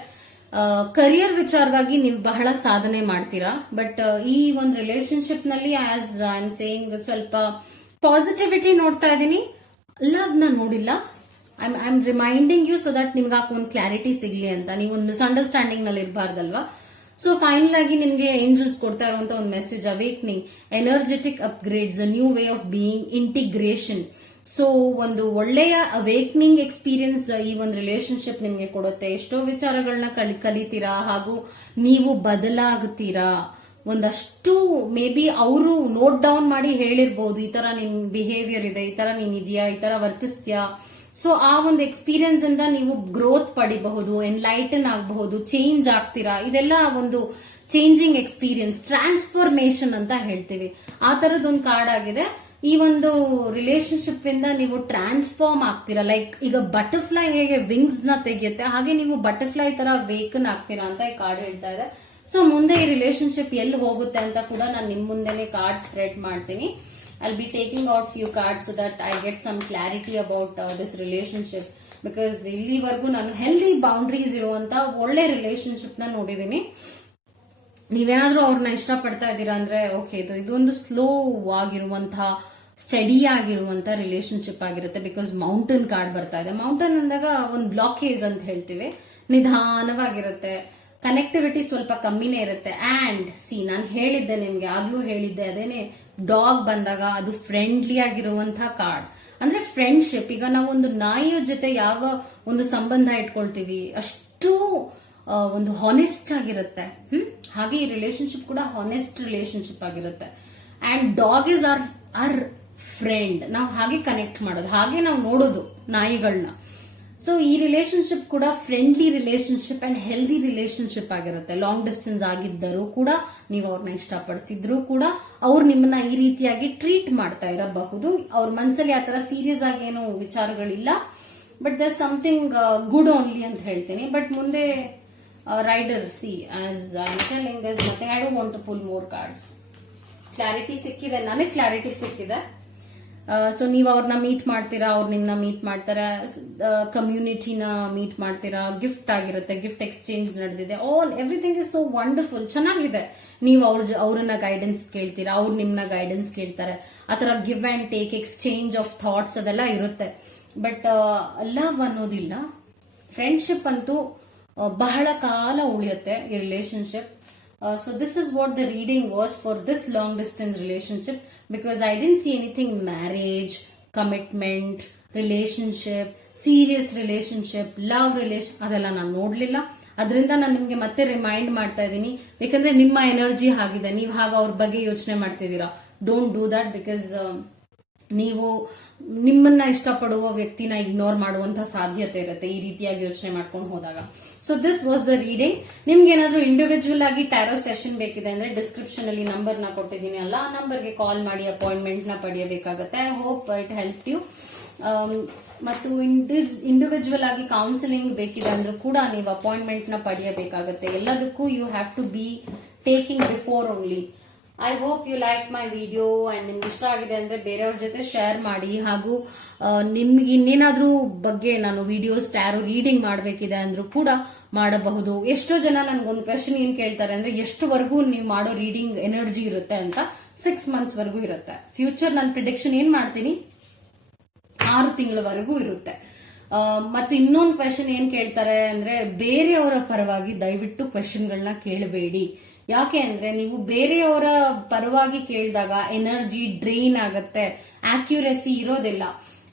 career ವಿಚಾರವಾಗಿ ನೀವು ಬಹಳ ಸಾಧನೆ ಮಾಡ್ತೀರಾ. But ಈ ಒಂದು ರಿಲೇಶನ್ಶಿಪ್ ನಲ್ಲಿ ಆಸ್ ಐ ಆಮ್ ಸೇಯಿಂಗ್ ಸ್ವಲ್ಪ ಪಾಸಿಟಿವಿಟಿ ನೋಡ್ತಾ ಇದ್ದೀನಿ, ಲವ್ ನ ನೋಡಿಲ್ಲ. I am reminding you so that ನಿಮ್ಗೆ ಒಂದು ಕ್ಲಾರಿಟಿ ಸಿಗ್ಲಿ ಅಂತ. ನೀವು ಒಂದು ಮಿಸ್ಅಂಡರ್ಸ್ಟ್ಯಾಂಡಿಂಗ್ ನಲ್ಲಿ ಇರಬಾರ್ದಲ್ವಾ. ಸೊ ಫೈನಲ್ ಆಗಿ ನಿಮ್ಗೆ ಏಂಜಲ್ಸ್ ಕೊಡ್ತಾ ಇರುವಂತ ಒಂದು message, awakening, energetic upgrades, a new way of being, integration. So ಒಂದು ಒಳ್ಳೆಯ ಅವೇಕ್ನಿಂಗ್ ಎಕ್ಸ್ಪೀರಿಯನ್ಸ್ ಈ ಒಂದು ರಿಲೇಶನ್ಶಿಪ್ ನಿಮ್ಗೆ ಕೊಡುತ್ತೆ. ಎಷ್ಟೋ ವಿಚಾರಗಳನ್ನ ಕಲಿತೀರಾ ಹಾಗೂ ನೀವು ಬದಲಾಗುತ್ತೀರಾ. ಒಂದಷ್ಟು ಮೇ ಬಿ ಅವರು ನೋಟ್ ಡೌನ್ ಮಾಡಿ ಹೇಳಿರ್ಬೋದು, ಈ ತರ ನಿನ್ ಬಿಹೇವಿಯರ್ ಇದೆ, ಈ ತರ ನೀನ್ ಇದೆಯಾ, ಈ ತರ ವರ್ತಿಸ್ತೀಯಾ. ಸೊ ಆ ಒಂದು ಎಕ್ಸ್ಪೀರಿಯನ್ಸ್ ಇಂದ ನೀವು ಗ್ರೋತ್ ಪಡಿಬಹುದು, ಎನ್ಲೈಟನ್ ಆಗಬಹುದು, ಚೇಂಜ್ ಆಗ್ತೀರಾ. ಇದೆಲ್ಲ ಒಂದು ಚೇಂಜಿಂಗ್ ಎಕ್ಸ್ಪೀರಿಯನ್ಸ್, ಟ್ರಾನ್ಸ್ಫಾರ್ಮೇಶನ್ ಅಂತ ಹೇಳ್ತೀವಿ. ಆ ತರದೊಂದು ಕಾರ್ಡ್ ಆಗಿದೆ. ಈ ಒಂದು ರಿಲೇಶನ್ಶಿಪ್ ಇಂದ ನೀವು ಟ್ರಾನ್ಸ್ಫಾರ್ಮ್ ಆಗ್ತೀರಾ. ಲೈಕ್ ಈಗ ಬಟರ್ಫ್ಲೈ ಹೇಗೆ ವಿಂಗ್ಸ್ ನ ತೆಗೆಯುತ್ತೆ, ಹಾಗೆ ನೀವು ಬಟರ್ಫ್ಲೈ ತರ ವೇಕನ್ ಆಗ್ತೀರಾ ಅಂತ ಈ ಕಾರ್ಡ್ ಹೇಳ್ತಾ ಇದೆ. ಸೊ ಮುಂದೆ ಈ ರಿಲೇಶನ್ಶಿಪ್ ಎಲ್ಲಿ ಹೋಗುತ್ತೆ ಅಂತ ಕೂಡ ನಾನು ನಿಮ್ ಮುಂದೆನೆ ಕಾರ್ಡ್ ಸ್ಪ್ರೆಡ್ ಮಾಡ್ತೀನಿ. I'll be taking out few cards so that I get some clarity about this relationship, because ಇಲ್ಲಿವರೆಗೂ ನಾನು ಹೆಲ್ದಿ ಬೌಂಡ್ರೀಸ್ ಇರುವಂತ ಒಳ್ಳೆ ರಿಲೇಶನ್ಶಿಪ್ ನ ನೋಡಿದೀನಿ. ನೀವೇನಾದ್ರೂ ಅವ್ರನ್ನ ಇಷ್ಟಪಡ್ತಾ ಇದ್ದೀರಾ ಅಂದ್ರೆ ಓಕೆ, ಇದೊಂದು ಸ್ಲೋ ಆಗಿರುವಂತಹ ಸ್ಟಡಿ ಆಗಿರುವಂತ ರಿಲೇಶನ್ಶಿಪ್ ಆಗಿರುತ್ತೆ. ಬಿಕಾಸ್ ಮೌಂಟೇನ್ ಕಾರ್ಡ್ ಬರ್ತಾ ಇದೆ. ಮೌಂಟೇನ್ ಅಂದಾಗ ಒಂದು ಬ್ಲಾಕೇಜ್ ಅಂತ ಹೇಳ್ತೀವಿ, ನಿಧಾನವಾಗಿರುತ್ತೆ, ಕನೆಕ್ಟಿವಿಟಿ ಸ್ವಲ್ಪ ಕಮ್ಮಿನೇ ಇರುತ್ತೆ. ಅಂಡ್ ನಾನು ಹೇಳಿದ್ದೆ ನಿಮ್ಗೆ, ಆಗ್ಲೂ ಹೇಳಿದ್ದೆ, ಅದೇನೆ ಡಾಗ್ ಬಂದಾಗ ಅದು ಫ್ರೆಂಡ್ಲಿ ಆಗಿರುವಂತಹ ಕಾರ್ಡ್. ಅಂದ್ರೆ ಫ್ರೆಂಡ್ಶಿಪ್. ಈಗ ನಾವು ಒಂದು ನಾಯಿಯ ಜೊತೆ ಯಾವ ಒಂದು ಸಂಬಂಧ ಇಟ್ಕೊಳ್ತೀವಿ ಅಷ್ಟು ಒಂದು ಹಾನೆಸ್ಟ್ ಆಗಿರುತ್ತೆ. ಹಾಗೆ ಈ ರಿಲೇಶನ್ಶಿಪ್ ಕೂಡ ಹಾನೆಸ್ಟ್ ರಿಲೇಶನ್ಶಿಪ್ ಆಗಿರುತ್ತೆ. And dog is our friend. ನಾವು ಹಾಗೆ ಕನೆಕ್ಟ್ ಮಾಡೋದು, ಹಾಗೆ ನಾವು ನೋಡೋದು ನಾಯಿಗಳನ್ನ. ಸೊ ಈ ರಿಲೇಶನ್ಶಿಪ್ ಕೂಡ friendly relationship and healthy relationship ಆಗಿರುತ್ತೆ. ಲಾಂಗ್ ಡಿಸ್ಟೆನ್ಸ್ ಆಗಿದ್ದರೂ ಕೂಡ, ನೀವು ಅವ್ರನ್ನ ಇಷ್ಟಪಡ್ತಿದ್ರು ಕೂಡ, ಅವ್ರು ನಿಮ್ಮನ್ನ ಈ ರೀತಿಯಾಗಿ ಟ್ರೀಟ್ ಮಾಡ್ತಾ ಇರಬಹುದು. ಅವ್ರ ಮನಸ್ಸಲ್ಲಿ ಆತರ ಸೀರಿಯಸ್ ಆಗಿ ಏನೋ ವಿಚಾರಗಳಿಲ್ಲ. But there something good only ಅಂತ ಹೇಳ್ತೀನಿ. ಬಟ್ ಮುಂದೆ rider, see as I am telling this nothing, I don't want to pull more cards. Clarity ಸಿಕ್ಕಿದೆ, ನನಗೆ ಕ್ಲಾರಿಟಿ ಸಿಕ್ಕಿದೆ. ಸೊ ನೀವು ಅವ್ರನ್ನ ಮೀಟ್ ಮಾಡ್ತೀರಾ, ಅವ್ರು ನಿಮ್ನ ಮೀಟ್ ಮಾಡ್ತಾರೆ, ಕಮ್ಯುನಿಟಿನ ಮೀಟ್ ಮಾಡ್ತೀರಾ, ಗಿಫ್ಟ್ ಆಗಿರುತ್ತೆ, ಗಿಫ್ಟ್ ಎಕ್ಸ್ಚೇಂಜ್ ನಡೆದಿದೆ. ಎವ್ರಿಥಿಂಗ್ ಇಸ್ ಸೋ ವಂಡರ್ಫುಲ್, ಚೆನ್ನಾಗಿದೆ. ನೀವು ಅವ್ರನ್ನ ಗೈಡೆನ್ಸ್ ಕೇಳ್ತೀರಾ, ಅವ್ರು ನಿಮ್ನ ಗೈಡೆನ್ಸ್ ಕೇಳ್ತಾರೆ. ಆತರ give and take, exchange of thoughts ಅದೆಲ್ಲ ಇರುತ್ತೆ. ಬಟ್ ಲವ್ ಅನ್ನೋದಿಲ್ಲ. ಫ್ರೆಂಡ್ಶಿಪ್ ಅಂತೂ ಬಹಳ ಕಾಲ ಉಳಿಯುತ್ತೆ ಈ relationship. So this is what the reading was for this long distance relationship, because I didn't see anything marriage, commitment, relationship, serious relationship, love relation ಅದೆಲ್ಲ ನಾನು ನೋಡ್ಲಿಲ್ಲ. ಅದರಿಂದ ನಾನು ನಿಮ್ಗೆ ಮತ್ತೆ ರಿಮೈಂಡ್ ಮಾಡ್ತಾ ಇದ್ದೀನಿ. ಯಾಕಂದ್ರೆ ನಿಮ್ಮ ಎನರ್ಜಿ ಆಗಿದೆ, ನೀವು ಹಾಗ ಅವ್ರ ಬಗ್ಗೆ ಯೋಚನೆ ಮಾಡ್ತಿದ್ದೀರಾ. ಡೋಂಟ್ ಡೂ ದಟ್, ಬಿಕಾಸ್ ನೀವು ನಿಮ್ಮನ್ನ ಇಷ್ಟಪಡುವ ವ್ಯಕ್ತಿನ ಇಗ್ನೋರ್ ಮಾಡುವಂತಹ ಸಾಧ್ಯತೆ ಇರುತ್ತೆ ಈ ರೀತಿಯಾಗಿ ಯೋಚನೆ ಮಾಡ್ಕೊಂಡು ಹೋದಾಗ. So this was the reading. ನಿಮ್ಗೆ ಏನಾದ್ರೂ ಇಂಡಿವಿಜುವಲ್ ಆಗಿ ಟ್ಯಾರೋ ಸೆಷನ್ ಬೇಕಿದೆ ಅಂದ್ರೆ ಡಿಸ್ಕ್ರಿಪ್ಷನ್ ಅಲ್ಲಿ ನಂಬರ್ ನ ಕೊಟ್ಟಿದ್ದೀನಿ ಅಲ್ಲ, ಆ ನಂಬರ್ಗೆ ಕಾಲ್ ಮಾಡಿ ಅಪಾಯಿಂಟ್ಮೆಂಟ್ ನ ಪಡೆಯಬೇಕಾಗುತ್ತೆ. I hope it help you. ಮತ್ತು ಇಂಡಿವಿಜುವಲ್ ಆಗಿ ಕೌನ್ಸಿಲಿಂಗ್ ಬೇಕಿದೆ ಅಂದ್ರೂ ಕೂಡ ನೀವು ಅಪಾಯಿಂಟ್ಮೆಂಟ್ ನ ಪಡೆಯಬೇಕಾಗುತ್ತೆ. ಎಲ್ಲದಕ್ಕೂ you have to be taking before only. I hope you like my video and ನಿಮ್ಗೆ ಇಷ್ಟ ಆಗಿದೆ ಅಂದ್ರೆ ಬೇರೆಯವ್ರ ಜೊತೆ ಶೇರ್ ಮಾಡಿ. ಹಾಗೂ ನಿಮ್ಗೆ ಇನ್ನೇನಾದ್ರೂ ಬಗ್ಗೆ ನಾನು ವಿಡಿಯೋಸ್ ಟ್ಯಾರೋ ರೀಡಿಂಗ್ ಮಾಡಬೇಕಿದೆ ಅಂದ್ರೂ ಕೂಡ ಮಾಡಬಹುದು. ಎಷ್ಟೋ ಜನ ನನ್ಗೊಂದು ಕ್ವೆಶನ್ ಏನ್ ಕೇಳ್ತಾರೆ ಅಂದ್ರೆ ಎಷ್ಟುವರೆಗೂ ನೀವು ಮಾಡೋ ರೀಡಿಂಗ್ ಎನರ್ಜಿ ಇರುತ್ತೆ ಅಂತ. 6 months ವರೆಗೂ ಇರುತ್ತೆ. ಫ್ಯೂಚರ್ ನಾನು ಪ್ರಿಡಿಕ್ಷನ್ ಏನ್ ಮಾಡ್ತೀನಿ 6 ತಿಂಗಳವರೆಗೂ ಇರುತ್ತೆ. ಮತ್ತು ಇನ್ನೊಂದು ಕ್ವೆಶನ್ ಏನ್ ಕೇಳ್ತಾರೆ ಅಂದ್ರೆ ಬೇರೆಯವರ ಪರವಾಗಿ ದಯವಿಟ್ಟು ಕ್ವೆಶನ್ಗಳನ್ನ ಕೇಳಬೇಡಿ. ಯಾಕೆ ಅಂದ್ರೆ ನೀವು ಬೇರೆಯವರ ಪರವಾಗಿ ಕೇಳಿದಾಗ ಎನರ್ಜಿ ಡ್ರೈನ್ ಆಗತ್ತೆ, ಆಕ್ಯುರಸಿ ಇರೋದಿಲ್ಲ.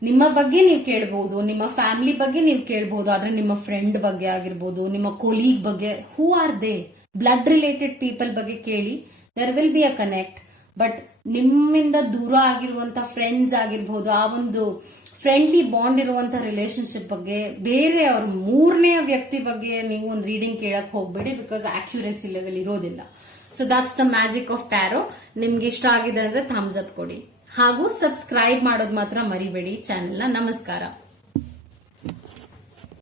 ನಿಮ್ಮ ಬಗ್ಗೆ ನೀವು ಕೇಳಬಹುದು, ನಿಮ್ಮ ಫ್ಯಾಮಿಲಿ ಬಗ್ಗೆ ನೀವು ಕೇಳಬಹುದು, ಆದ್ರೆ ನಿಮ್ಮ ಫ್ರೆಂಡ್ ಬಗ್ಗೆ ಆಗಿರ್ಬೋದು, ನಿಮ್ಮ ಕೊಲೀಗ್ ಬಗ್ಗೆ, who are they, blood related people ಬಗ್ಗೆ ಕೇಳಿ, there will be a connect. But ನಿಮ್ಮಿಂದ ದೂರ ಆಗಿರುವಂತ ಫ್ರೆಂಡ್ಸ್ ಆಗಿರ್ಬೋದು, ಆ ಒಂದು ಫ್ರೆಂಡ್ಲಿ ಬಾಂಡ್ ಇರುವಂತ ರಿಲೇಶನ್ಶಿಪ್ ಬಗ್ಗೆ, ಬೇರೆ ಅವ್ರ ಮೂರನೇ ವ್ಯಕ್ತಿ ಬಗ್ಗೆ ನೀವು ಒಂದು ರೀಡಿಂಗ್ ಕೇಳಕ್ ಹೋಗ್ಬೇಡಿ, ಬಿಕಾಸ್ ಆಕ್ಯುರಸಿ ಲೆವೆಲ್ ಇರೋದಿಲ್ಲ. So that's the magic of tarot. ನಿಮ್ಗೆ ಇಷ್ಟ ಆಗಿದೆ ಅಂದ್ರೆ ಥಮ್ಸ್ ಅಪ್ ಕೊಡಿ, ಹಾಗೂ ಸಬ್ಸ್ಕ್ರೈಬ್ ಮಾಡೋದು ಮಾತ್ರ ಮರಿಬೇಡಿ ಚಾನೆಲ್ನ. ನಮಸ್ಕಾರ.